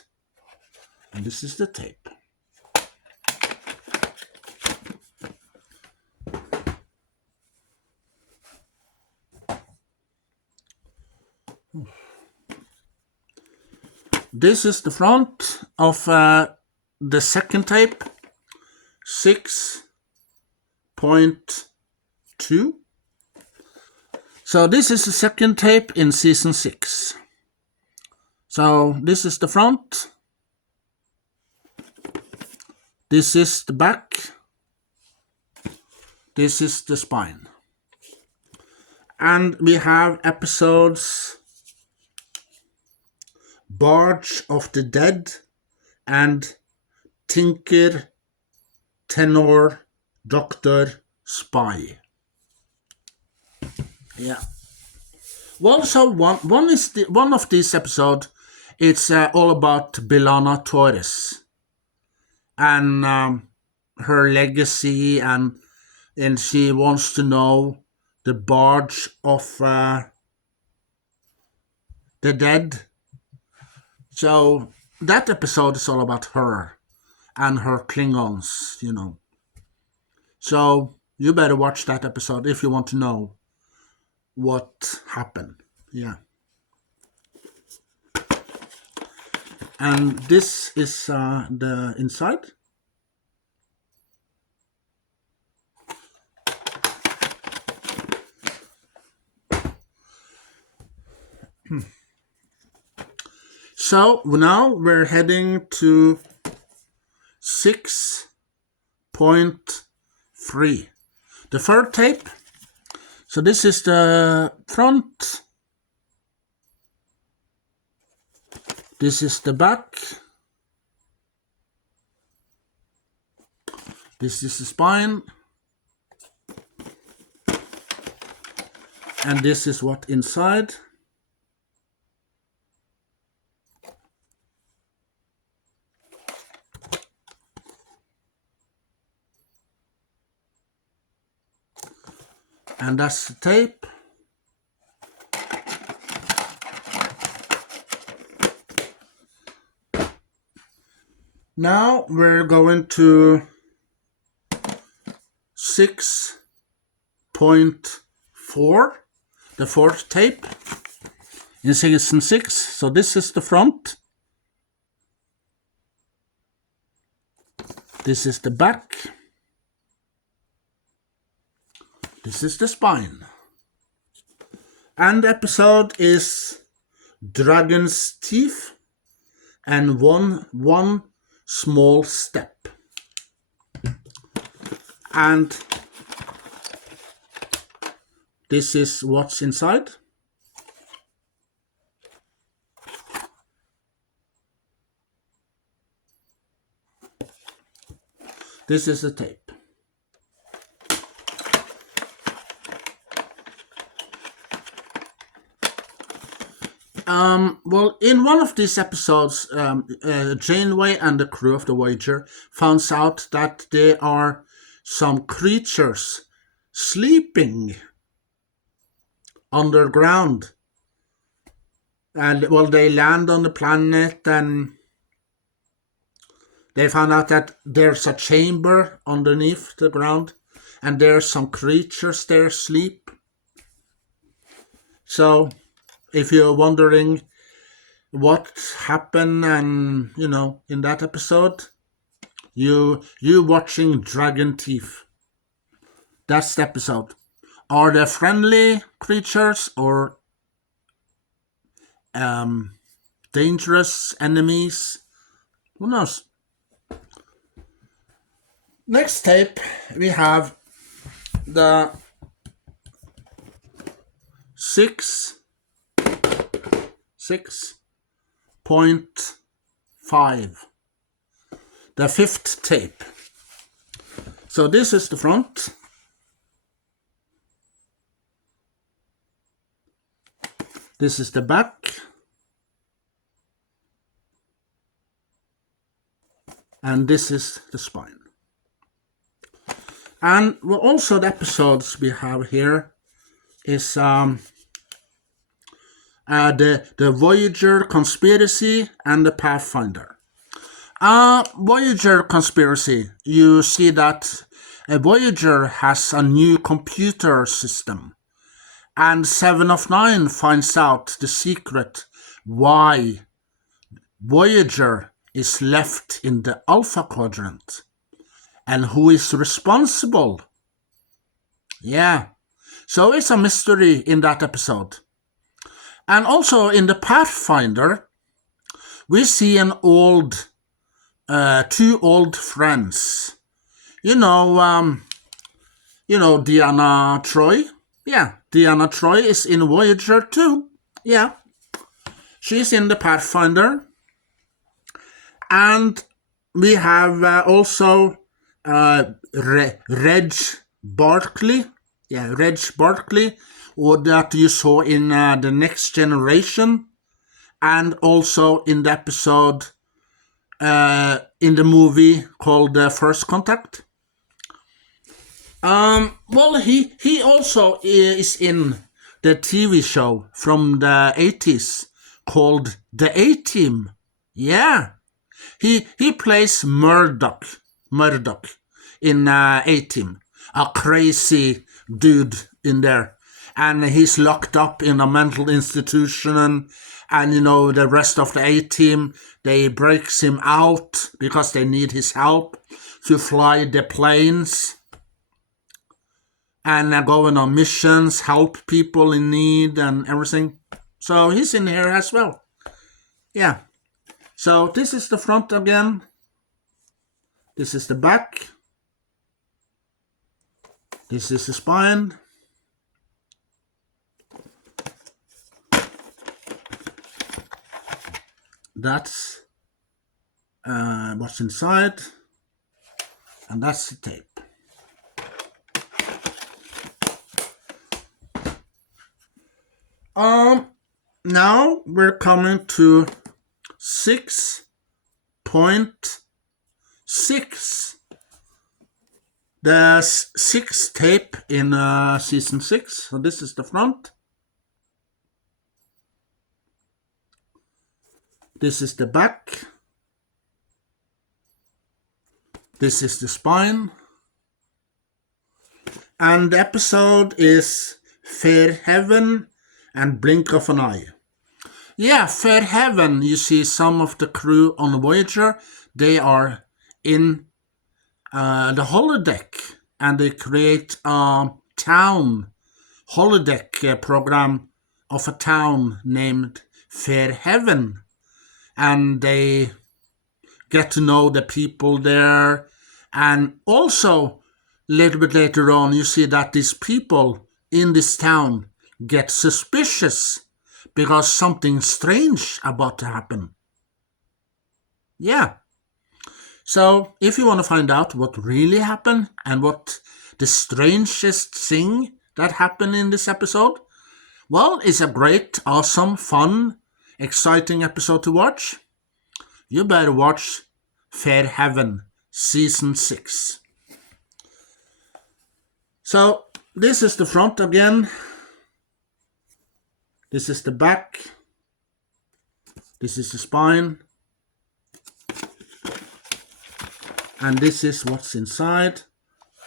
and this is the tape. This is the front of the second tape, 6.2. So this is the second tape in season 6. So this is the front. This is the back. This is the spine. And we have episodes Barge of the Dead and Tinker, Tenor, Doctor, Spy. Yeah. Well, so one of these episodes, it's all about B'Elanna Torres and her legacy, and she wants to know the Barge of the Dead. So that episode is all about her and her Klingons, So you better watch that episode if you want to know what happened. Yeah. And this is the inside. So now we're heading to 6.3, the third tape. So this is the front, this is the back, this is the spine, and this is what inside. And that's the tape. Now we're going to 6.4, the fourth tape in season 6. So this is the front. This is the back. This is the spine. And the episode is Dragon's Teeth and one small step. And this is what's inside. This is the tape. Well, in one of these episodes, Janeway and the crew of the Voyager finds out that there are some creatures sleeping underground. And, well, they land on the planet and they found out that there's a chamber underneath the ground and there's some creatures there asleep. So if you're wondering what happened and, in that episode, you watching Dragon Teeth. That's the episode. Are they friendly creatures or dangerous enemies? Who knows? Next tape, we have the 6.5, the fifth tape. So this is the front. This is the back. And this is the spine. And also the episodes we have here is the Voyager Conspiracy and the Pathfinder. Voyager Conspiracy, you see that Voyager has a new computer system. And 7 of 9 finds out the secret why Voyager is left in the Alpha Quadrant. And who is responsible? Yeah. So it's a mystery in that episode. And also in the Pathfinder, we see two old friends. Deanna Troi. Yeah, Deanna Troi is in Voyager too. Yeah. She's in the Pathfinder. And we have also Reg Barkley. Yeah, Reg Barkley, or that you saw in The Next Generation, and also in the episode in the movie called First Contact. Well, he also is in the TV show from the 80s called The A-Team. Yeah. He plays Murdoch in A-Team, a crazy dude in there, and he's locked up in a mental institution, And the rest of the A-team, they breaks him out because they need his help to fly the planes and going on missions, help people in need and everything. So he's in here as well. Yeah. So this is the front again. This is the back. This is the spine. That's what's inside. And that's the tape. Now we're coming to 6.6. The sixth tape in season 6. So this is the front. This is the back. This is the spine. And the episode is Fair Heaven and Blink of an Eye. Yeah, Fair Heaven, you see some of the crew on Voyager, they are in the holodeck, and they create a town holodeck program of a town named Fair Heaven. And they get to know the people there. And also, a little bit later on, you see that these people in this town get suspicious because something strange about to happen. Yeah. So, if you want to find out what really happened and what the strangest thing that happened in this episode, well, it's a great, awesome, fun, exciting episode to watch. You better watch Fair Heaven, Season 6. So, this is the front again. This is the back. This is the spine. And this is what's inside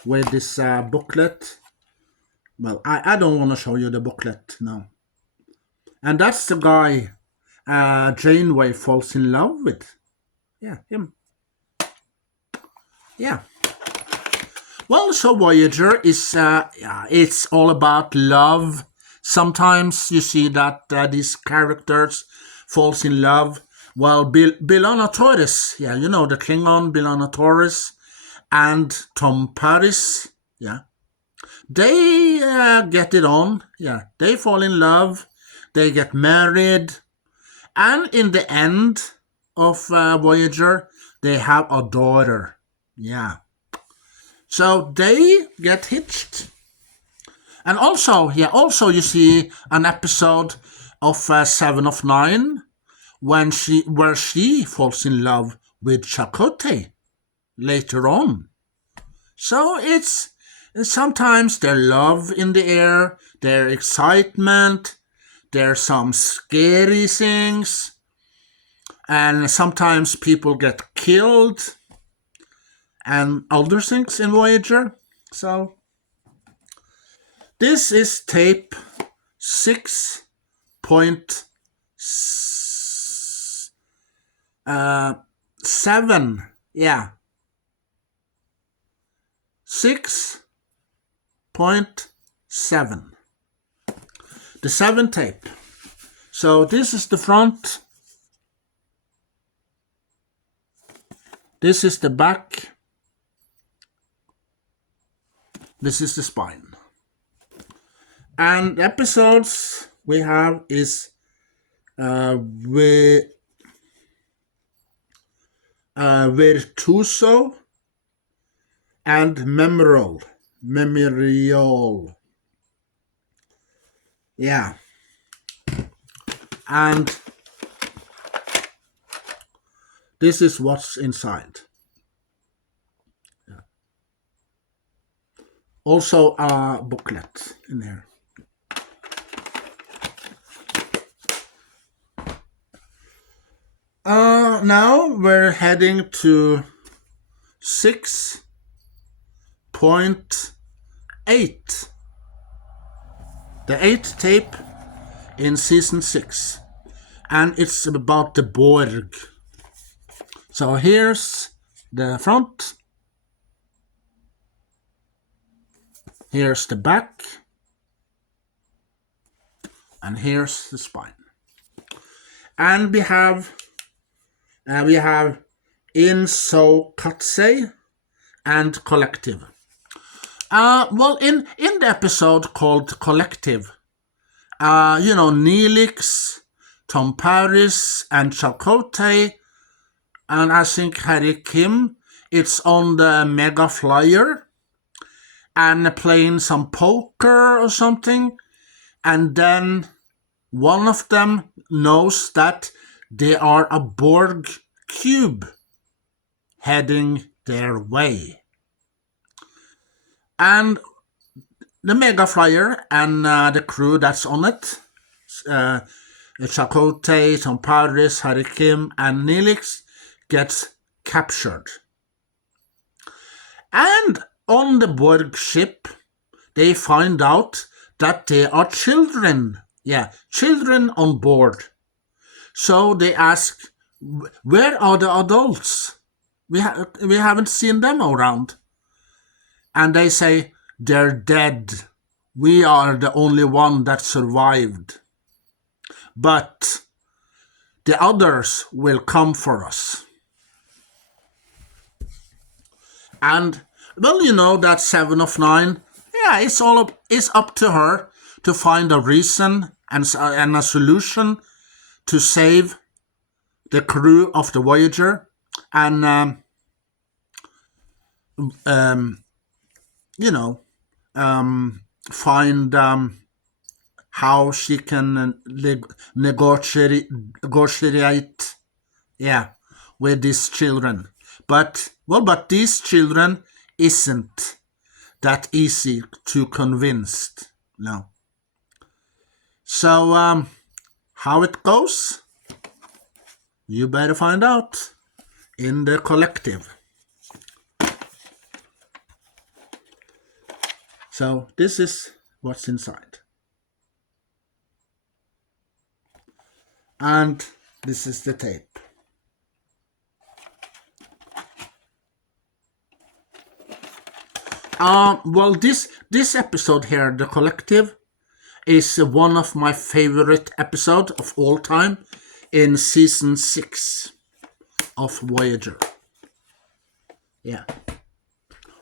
with this booklet. Well, I don't want to show you the booklet now. And that's the guy Janeway falls in love with. Yeah, him. Yeah. Well, so Voyager is, it's all about love. Sometimes you see that these characters falls in love. Well, B'Elanna Torres, yeah, you know, the Klingon B'Elanna Torres and Tom Paris, yeah. They get it on, yeah. They fall in love. They get married. And in the end of Voyager, they have a daughter. Yeah. So they get hitched. And also you see an episode of 7 of 9 where she falls in love with Chakotay later on. So it's sometimes there's love in the air, there's excitement, there's some scary things, and sometimes people get killed, and other things in Voyager. So this is tape 6.7. Yeah. 6.7. The 7 tape. So this is the front. This is the back. This is the spine. And episodes we have is Virtuoso and Memorial. Yeah. And this is what's inside. Yeah. Also a booklet in there. Now we're heading to 6.8. The 8th tape in season 6. and it's about the Borg. So here's the front, here's the back, and here's the spine. And we have In So Katsei and Collective. Well, in the episode called Collective, Neelix, Tom Paris, and Chakotay, and I think Harry Kim, it's on the Mega Flyer, and playing some poker or something, and then one of them knows that they are a Borg cube heading their way. And the Mega Flyer and the crew that's on it, Chakotay, Tom Paris, Harry Kim, and Neelix, gets captured. And on the Borg ship, they find out that they are children. Yeah, children on board. So they ask, where are the adults? We haven't seen them around. And they say, they're dead. We are the only one that survived. But the others will come for us. And, well, that 7 of 9, yeah, it's up to her to find a reason and a solution to save the crew of the Voyager and, find how she can negotiate, with these children. But these children isn't that easy to convince. No. So, how it goes, you better find out in the Collective. So this is what's inside. And this is the tape. Well, this episode here, The Collective, is one of my favorite episodes of all time in season 6 of Voyager. Yeah.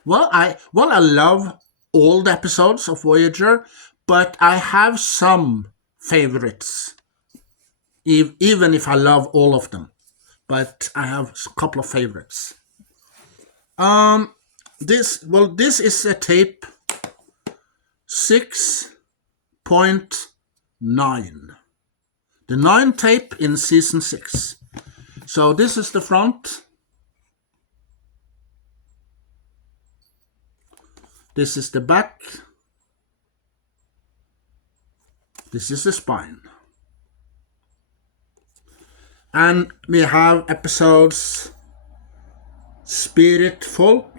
Well, I love all the episodes of Voyager, but I have some favorites, even if I love all of them. But I have a couple of favorites. This is a tape 6.9. The 9 tape in season 6. So this is the front. This is the back. This is the spine. And we have episodes Spirit Folk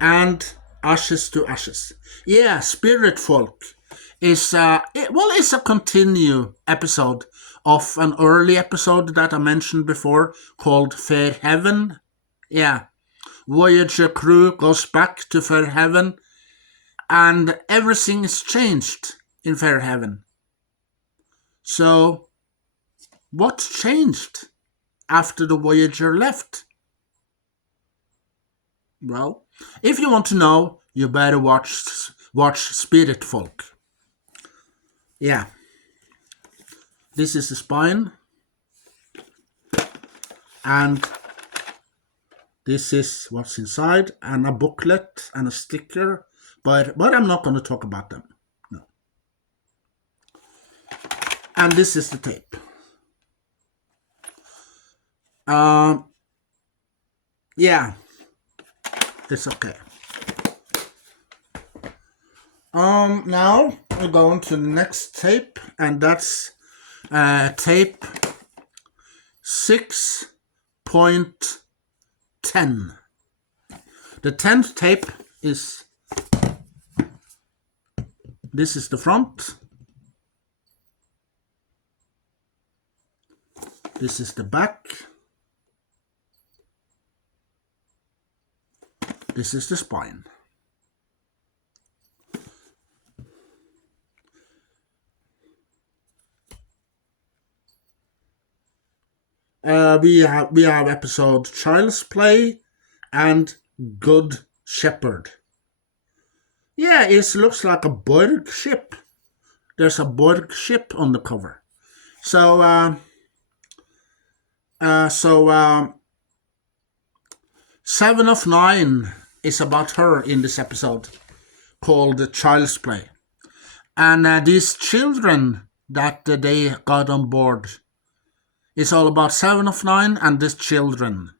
and Ashes to Ashes. Yeah, Spirit Folk is it's a continue episode of an early episode that I mentioned before called Fair Heaven. Yeah, Voyager crew goes back to Fair Heaven and everything is changed in Fair Heaven. So, what changed after the Voyager left? Well, if you want to know, you better watch Spirit Folk. Yeah. This is the spine. And this is what's inside, and a booklet and a sticker, but I'm not going to talk about them. No. And this is the tape. Yeah. It's okay. Now we're going to the next tape, and that's tape 6.10. The 10th tape is, this is the front. This is the back. This is the spine. We have episode Child's Play and Good Shepherd. Yeah, it looks like a Borg ship. There's a Borg ship on the cover. So 7 of 9 is about her in this episode, called Child's Play. And these children that they got on board, it's all about 7 of 9 and these children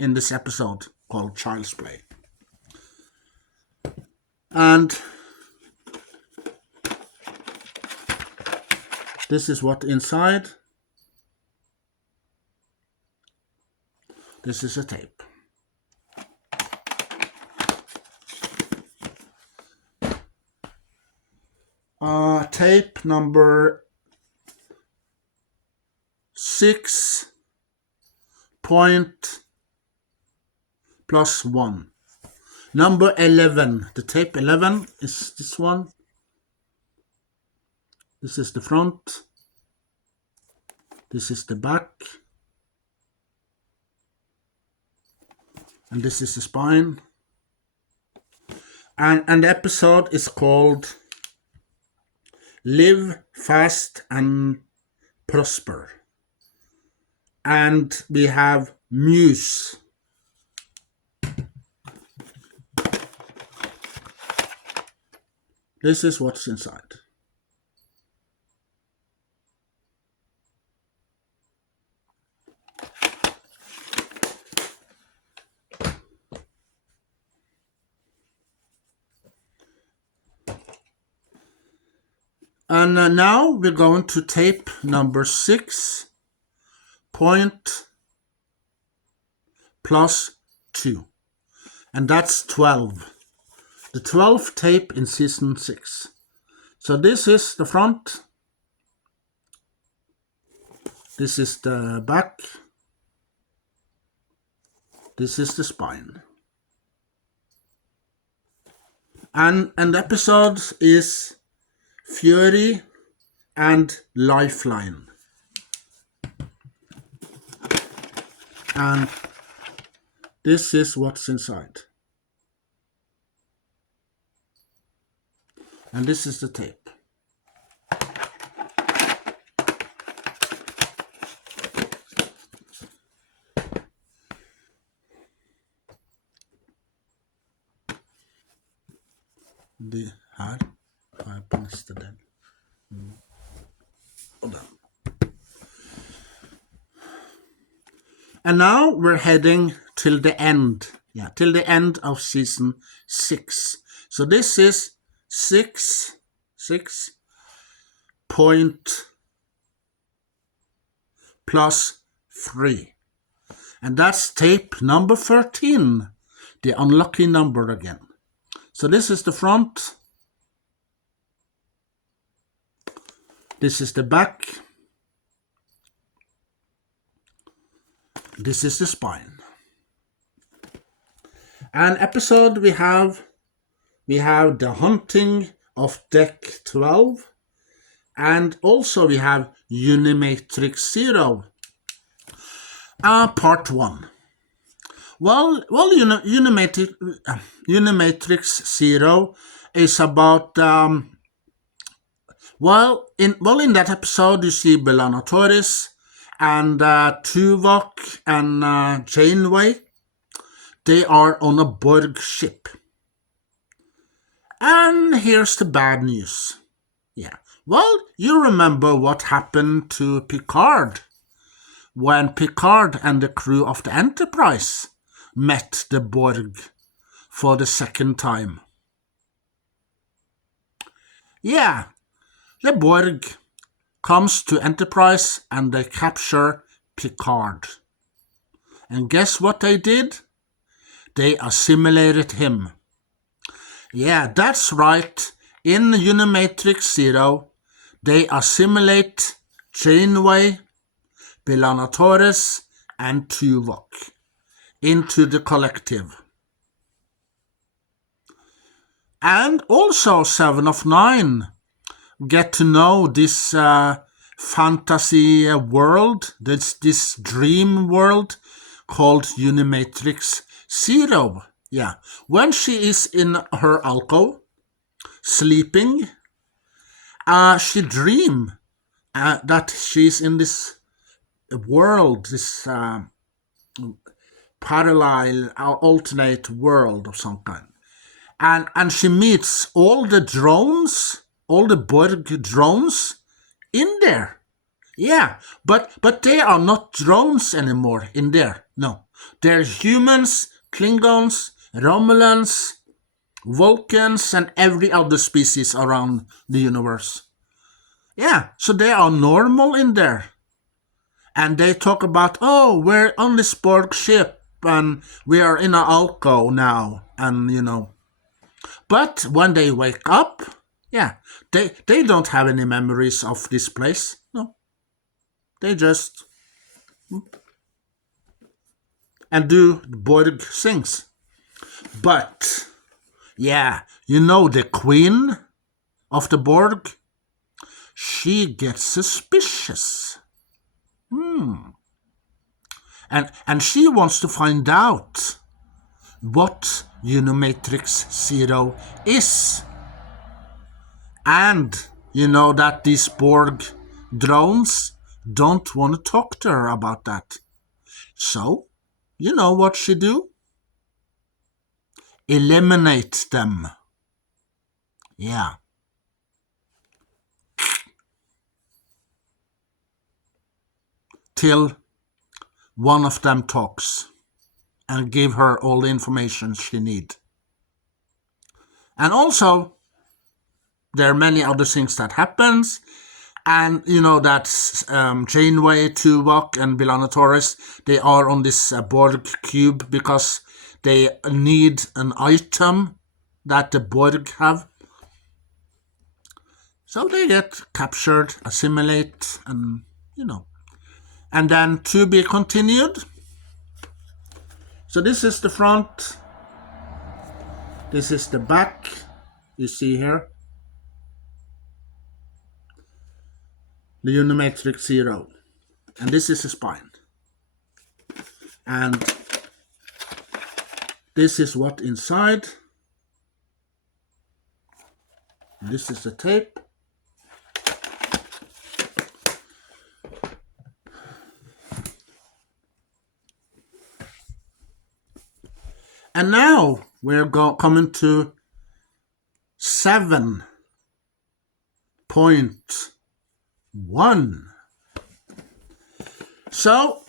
in this episode called Child's Play. And this is what inside. This is a tape. Tape number 6 point plus 1. Number 11. The tape 11 is this one. This is the front. This is the back. And this is the spine. And the episode is called Live Fast and Prosper. And we have Muse. This is what's inside. And now we're going to tape number 6 point plus 2. And that's 12. The 12th tape in season 6. So this is the front. This is the back. This is the spine. And the episode is Fury and Lifeline. And this is what's inside. And this is the tape. Det här har jag på nästa del. Och den. And now we're heading till the end. Yeah, till the end of season 6. So this is 6 point plus 3. And that's tape number 13, the unlucky number again. So this is the front. This is the back. This is the spine. And episode we have The Haunting of Deck 12. And also we have Unimatrix Zero. Part 1. Well, Unimatrix Zero is about in that episode you see B'Elanna Torres and Tuvok and Janeway. They are on a Borg ship. And here's the bad news. Yeah. Well, you remember what happened to Picard when Picard and the crew of the Enterprise met the Borg for the second time. Yeah, the Borg comes to Enterprise and they capture Picard. And guess what they did? They assimilated him. Yeah, that's right. In Unimatrix Zero, they assimilate Janeway, B'Elanna Torres, and Tuvok into the collective. And also 7 of 9 get to know this fantasy world, this dream world called Unimatrix Zero. Yeah, when she is in her alcove, sleeping, she dreams that she's in this world, this parallel, alternate world of some kind. And she meets all the drones, all the Borg drones in there. Yeah, but they are not drones anymore in there. No, they're humans, Klingons, Romulans, Vulcans, and every other species around the universe. Yeah, so they are normal in there. And they talk about, oh, we're on this Borg ship, and we are in an alcove now, and But when they wake up, yeah, they don't have any memories of this place. No. They just and do Borg things. But yeah, the queen of the Borg, she gets suspicious. And she wants to find out what Unimatrix Zero is. And that these Borg drones don't want to talk to her about that. So, you know what she do? Eliminate them. Yeah. Till one of them talks and give her all the information she needs. And also, there are many other things that happens. And that Janeway, Tuvok, and B'Elanna Torres, they are on this Borg cube because they need an item that the Borg have. So they get captured, assimilate, and And then to be continued. So this is the front. This is the back. You see here. The Unimatrix Zero. And this is the spine. And this is what inside. This is the tape. And now we're coming to 7.1. So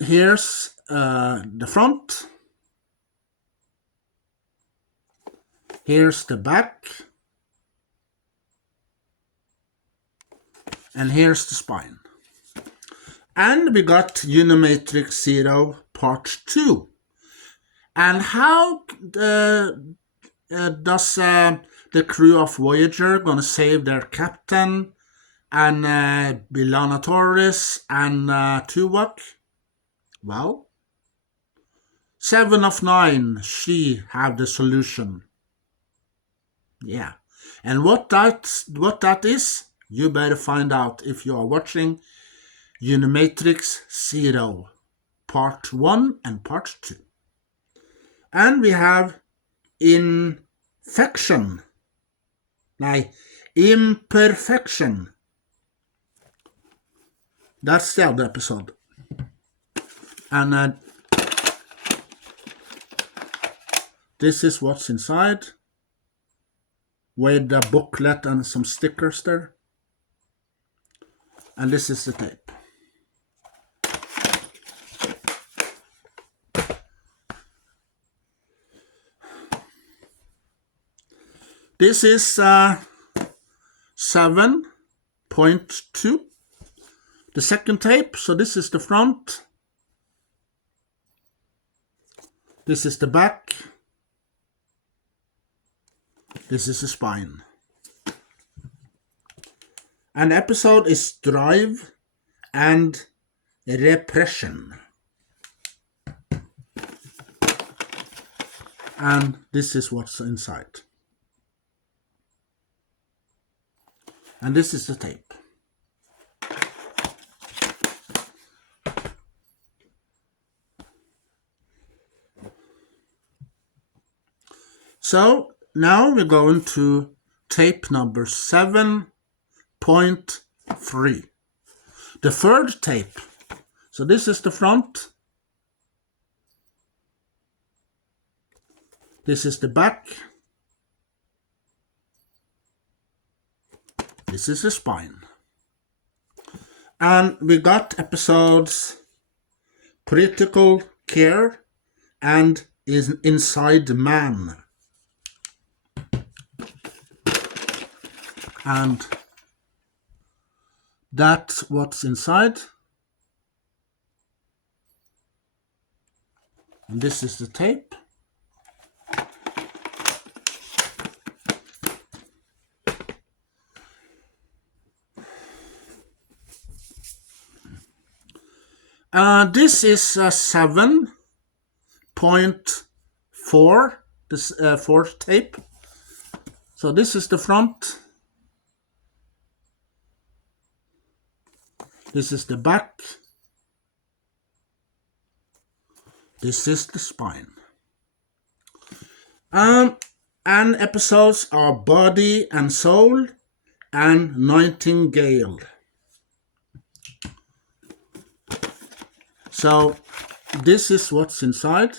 here's the front. Here's the back. And here's the spine. And we got Unimatrix Zero Part 2. And how does the crew of Voyager gonna save their captain and B'Elanna Torres and Tuvok? Well, 7 of 9, she have the solution. Yeah, and what that is, you better find out if you are watching Unimatrix Zero, Part 1 and Part 2. And we have imperfection. That's the other episode. And this is what's inside, with a booklet and some stickers there. And this is the tape. This is 7.2, the second tape. So this is the front. This is the back. This is the spine. And the episode is Drive and repression. And this is what's inside. And this is the tape. So now we're going to tape number 7.3. The third tape. So this is the front. This is the back. This is the spine. And we got episodes Critical Care and is Inside Man. And that's what's inside. And this is the tape. This is 7.4, this fourth tape. So this is the front. This is the back. This is the spine. And episodes are Body and Soul and Nightingale. So this is what's inside.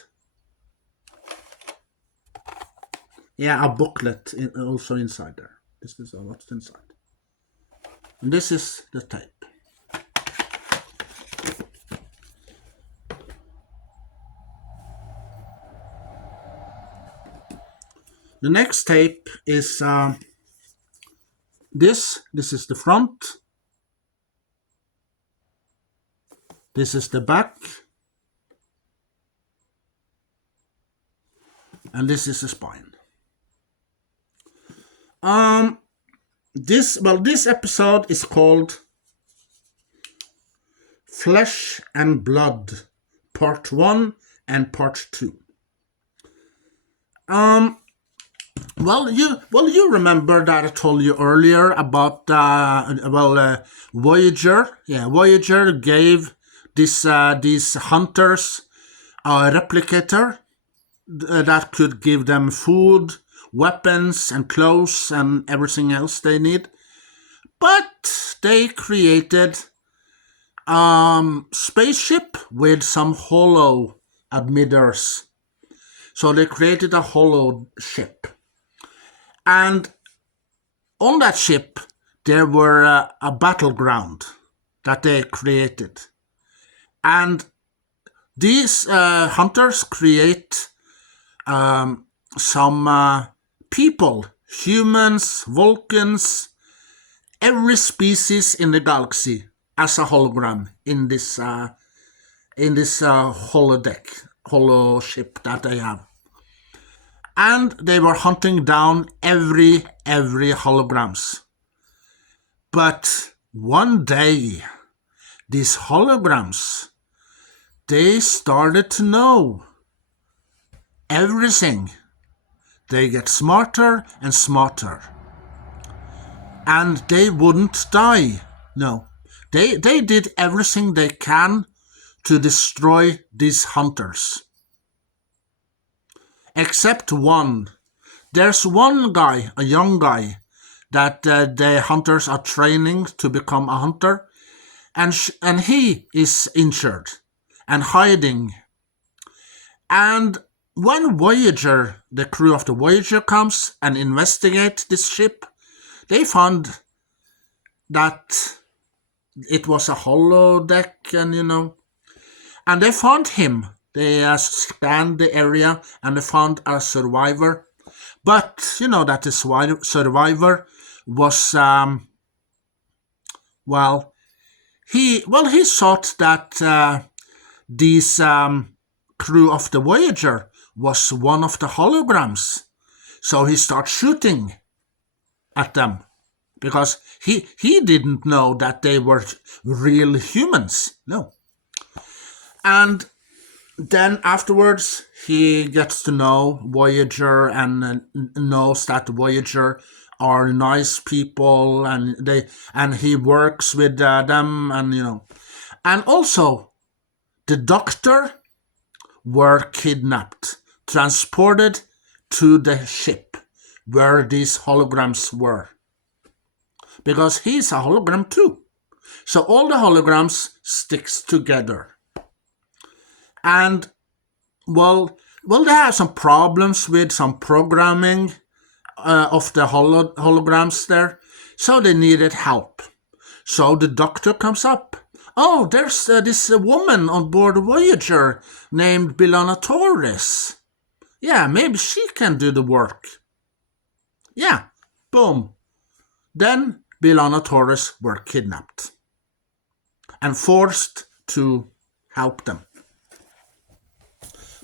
Yeah, a booklet also inside there. This is what's inside. And this is the tape. The next tape is this. This is the front. This is the back. And this is the spine. This episode is called Flesh and Blood, Part 1 and Part 2. You remember that I told you earlier about Voyager. Yeah, Voyager gave these hunters a replicator that could give them food, weapons, and clothes, and everything else they need. But they created spaceship with some hollow emitters. So they created a hollow ship. And on that ship, there were a battleground that they created. And these hunters create some people, humans, Vulcans, every species in the galaxy as a hologram in this hollow ship that they have. And they were hunting down every holograms. But one day, these holograms, they started to know everything. They get smarter and smarter. And they wouldn't die. No. They did everything they can to destroy these hunters. Except one. There's one guy, a young guy, that the hunters are training to become a hunter. And he is injured and hiding. And when Voyager, the crew of the Voyager comes and investigate this ship, they found that it was a holodeck and they found him. They scanned the area and they found a survivor. But that the survivor was, he thought that this crew of the Voyager was one of the holograms. So he started shooting at them because he didn't know that they were real humans. No. And then afterwards, he gets to know Voyager and knows that Voyager are nice people, and he works with them, and also the Doctor were kidnapped, transported to the ship where these holograms were, because he's a hologram too. So all the holograms sticks together. And well, they have some problems with some programming of the holograms there, so they needed help. So the Doctor comes up. Oh, there's this woman on board Voyager named B'Elanna Torres. Yeah, maybe she can do the work. Yeah, boom. Then B'Elanna Torres were kidnapped and forced to help them.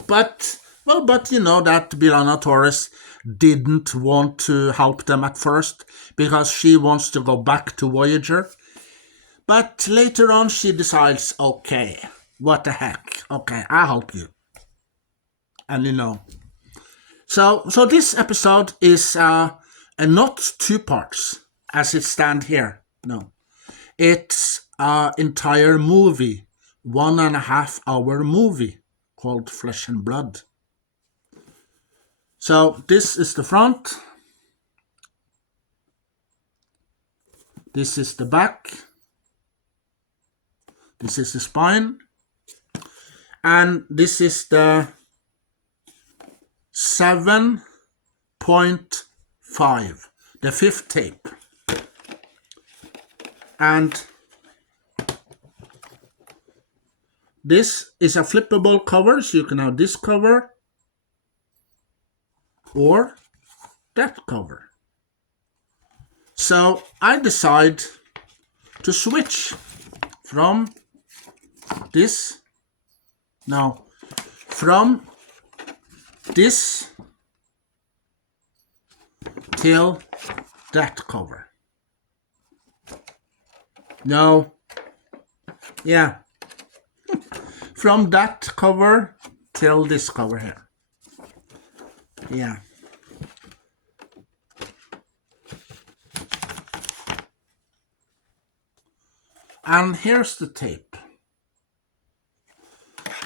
But you know that B'Elanna Torres didn't want to help them at first because she wants to go back to Voyager. But later on she decides, okay, what the heck? Okay, I'll help you. And So this episode is not 2 parts as it stands here. No. It's an entire movie, 1.5 hour movie called Flesh and Blood. So this is the front. This is the back. This is the spine. And this is the 7.5, the 5th tape. And this is a flippable cover, so you can have this cover or that cover. So I decide to switch from this till that cover. No, yeah, from that cover till this cover here. Yeah. And here's the tape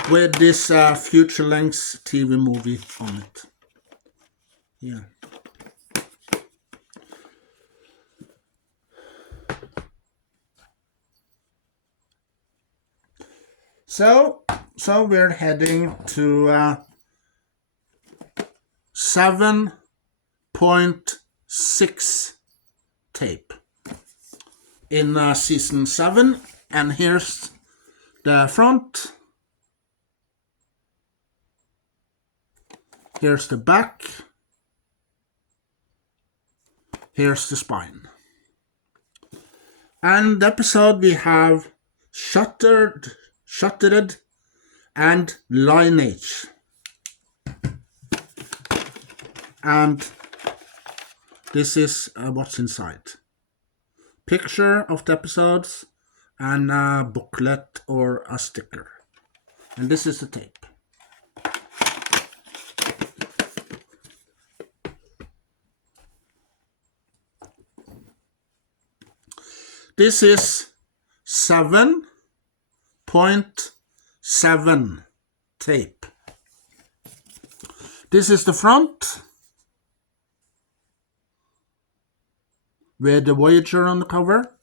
with this Future Lengths TV movie on it. Yeah. So we're heading to 7.6 tape in season 7, and here's the front, here's the back, here's the spine. And the episode we have Shattered and Lineage. And this is what's inside. Picture of the episodes and a booklet or a sticker. And this is the tape. This is 7.7 tape. This is the front with the Voyager on the cover,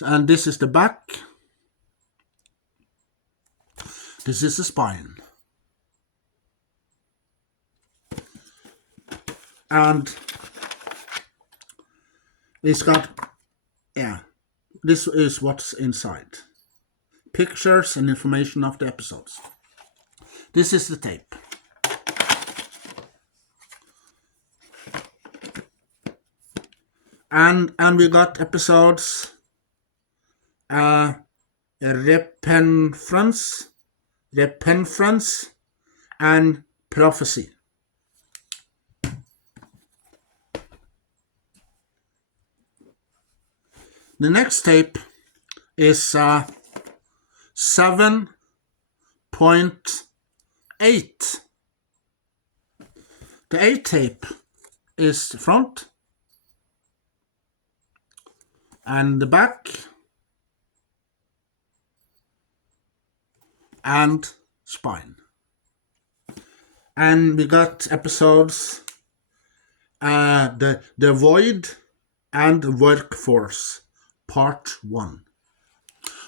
and this is the back. This is the spine. And it's got, this is what's inside. Pictures and information of the episodes. This is the tape. And we got episodes Repenfrance and Prophecy. The next tape is 7.8 7.8. The A tape is the front and the back and spine. And we got episodes the Void and Workforce Part 1.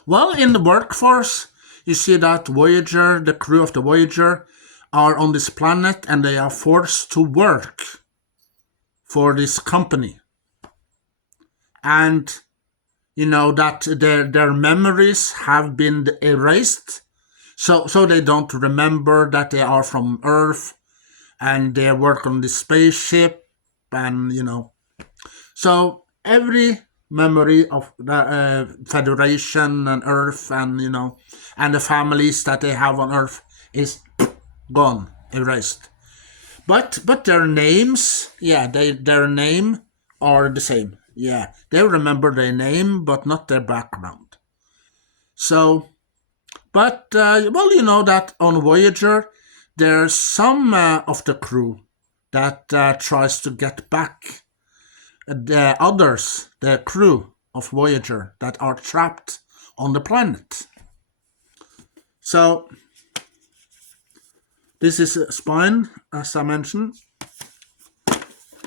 Well, in the Workforce, you see that Voyager, the crew of the Voyager, are on this planet and they are forced to work for this company. And you know that their memories have been erased, so they don't remember that they are from Earth and they work on this spaceship, and you know, so every memory of the Federation and Earth, and you know, and the families that they have on Earth is gone, erased. But their names, yeah, their name are the same. Yeah, they remember their name, but not their background. So, but well, you know that on Voyager, there's some of the crew that tries to get back the others, the crew of Voyager that are trapped on the planet. So, this is a spine, as I mentioned,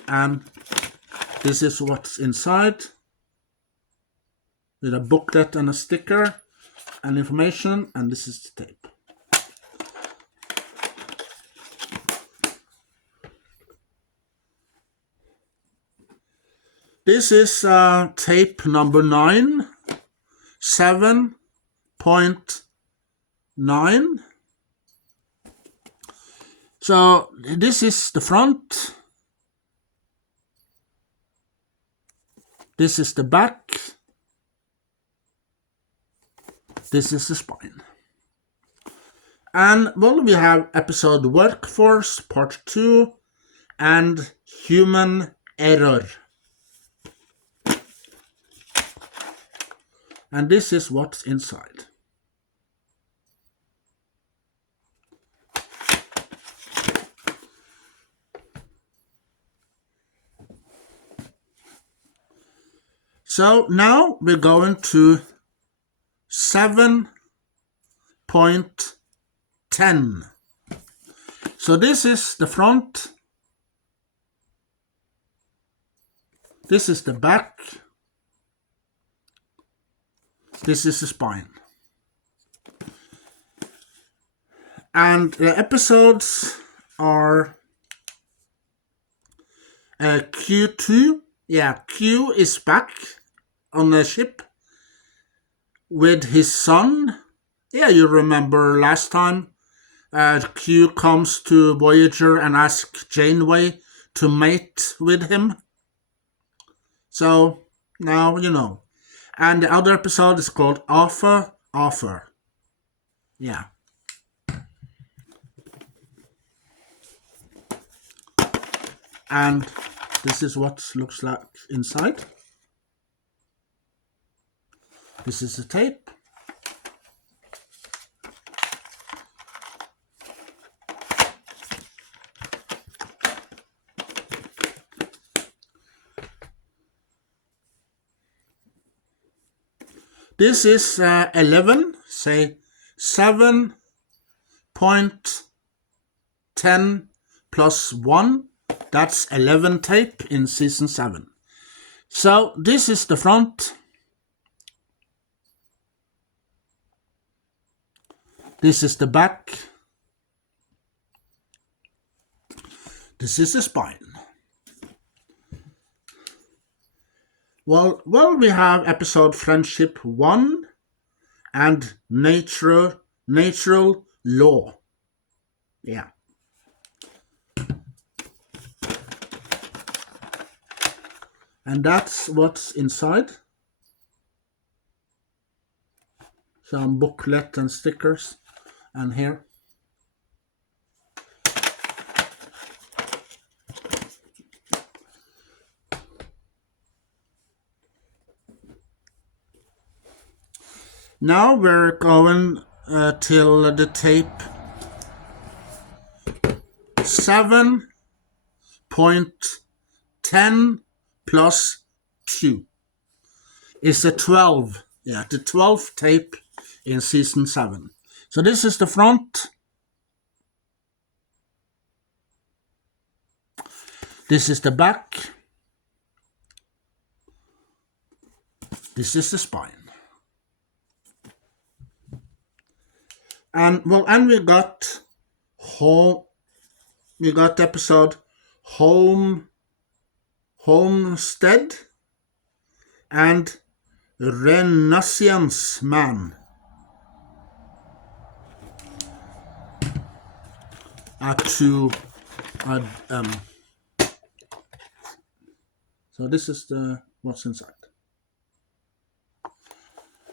and this is what's inside, with a booklet and a sticker and information, and this is the tape. This is tape number 9, 7.9. So this is the front. This is the back. This is the spine. And well, we have episode Workforce Part 2 and Human Error. And this is what's inside. So now we're going to 7.10. So this is the front. This is the back. This is the spine. And the episodes are Q2. Yeah, Q is back on the ship with his son. Yeah, you remember last time Q comes to Voyager and asks Janeway to mate with him. So now you know. And the other episode is called Offer. Yeah. And this is what looks like inside. This is the tape. This is 11, say 7.10 plus 1. That's 11 tape in season 7. So this is the front. This is the back. This is the spine. Well, we have episode Friendship 1 and Natural Law. Yeah. And that's what's inside. Some booklet and stickers, and here. Now we're going till the tape 7.10 plus 2 is the 12. Yeah, the 12th tape in season 7. So this is the front. This is the back. This is the spine. And we got episode Homestead and Renaissance Man. So this is what's inside.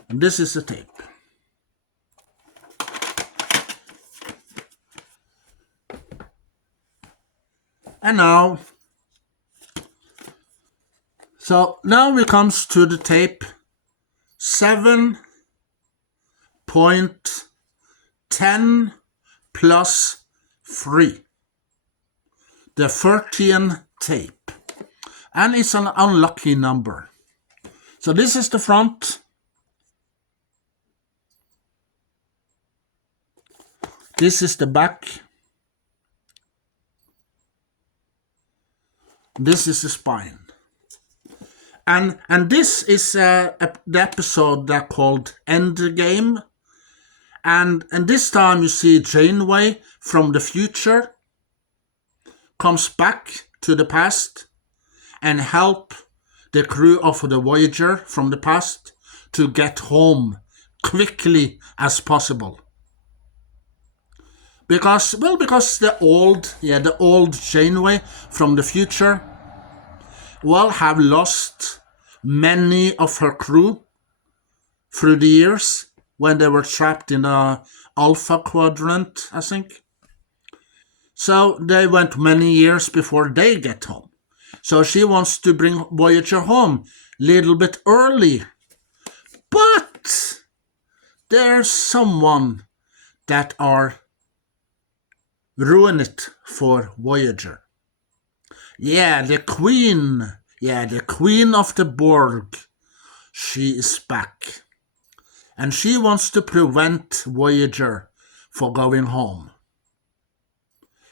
And this is the tape. And now we comes to the tape 7.10 plus 3. The 13th tape. And it's an unlucky number. So this is the front. This is the back. This is the spine. And this is the episode that called Endgame. And this time you see Janeway from the future comes back to the past and help the crew of the Voyager from the past to get home quickly as possible. Because the old Janeway from the future have lost many of her crew through the years when they were trapped in the Alpha Quadrant, I think. So they went many years before they get home. So she wants to bring Voyager home a little bit early. But there's someone that are ruin it for Voyager. Yeah, the queen. Yeah, the queen of the Borg. She is back. And she wants to prevent Voyager from going home.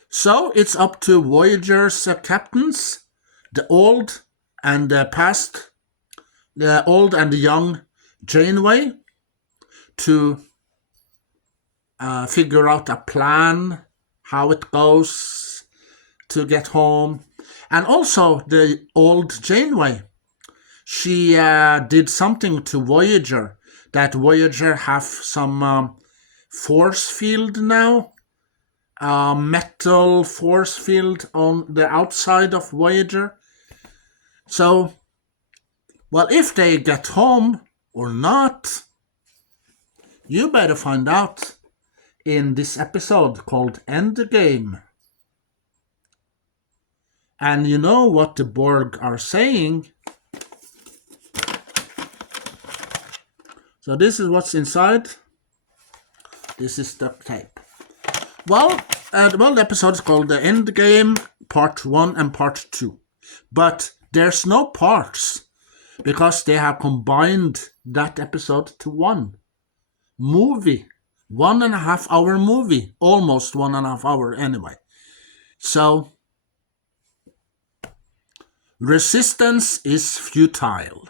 So it's up to Voyager's captains, the old and the past, the old and the young Janeway, to figure out a plan, how it goes to get home. And also the old Janeway, she did something to Voyager, that Voyager have some force field now, metal force field on the outside of Voyager. So, if they get home or not, you better find out in this episode called Endgame. And you know what the Borg are saying. So this is what's inside. This is the tape. The episode is called The Endgame, Part 1 and Part 2. But there's no parts, because they have combined that episode to one movie. 1.5 hour movie. Almost 1.5 hour anyway. So, resistance is futile.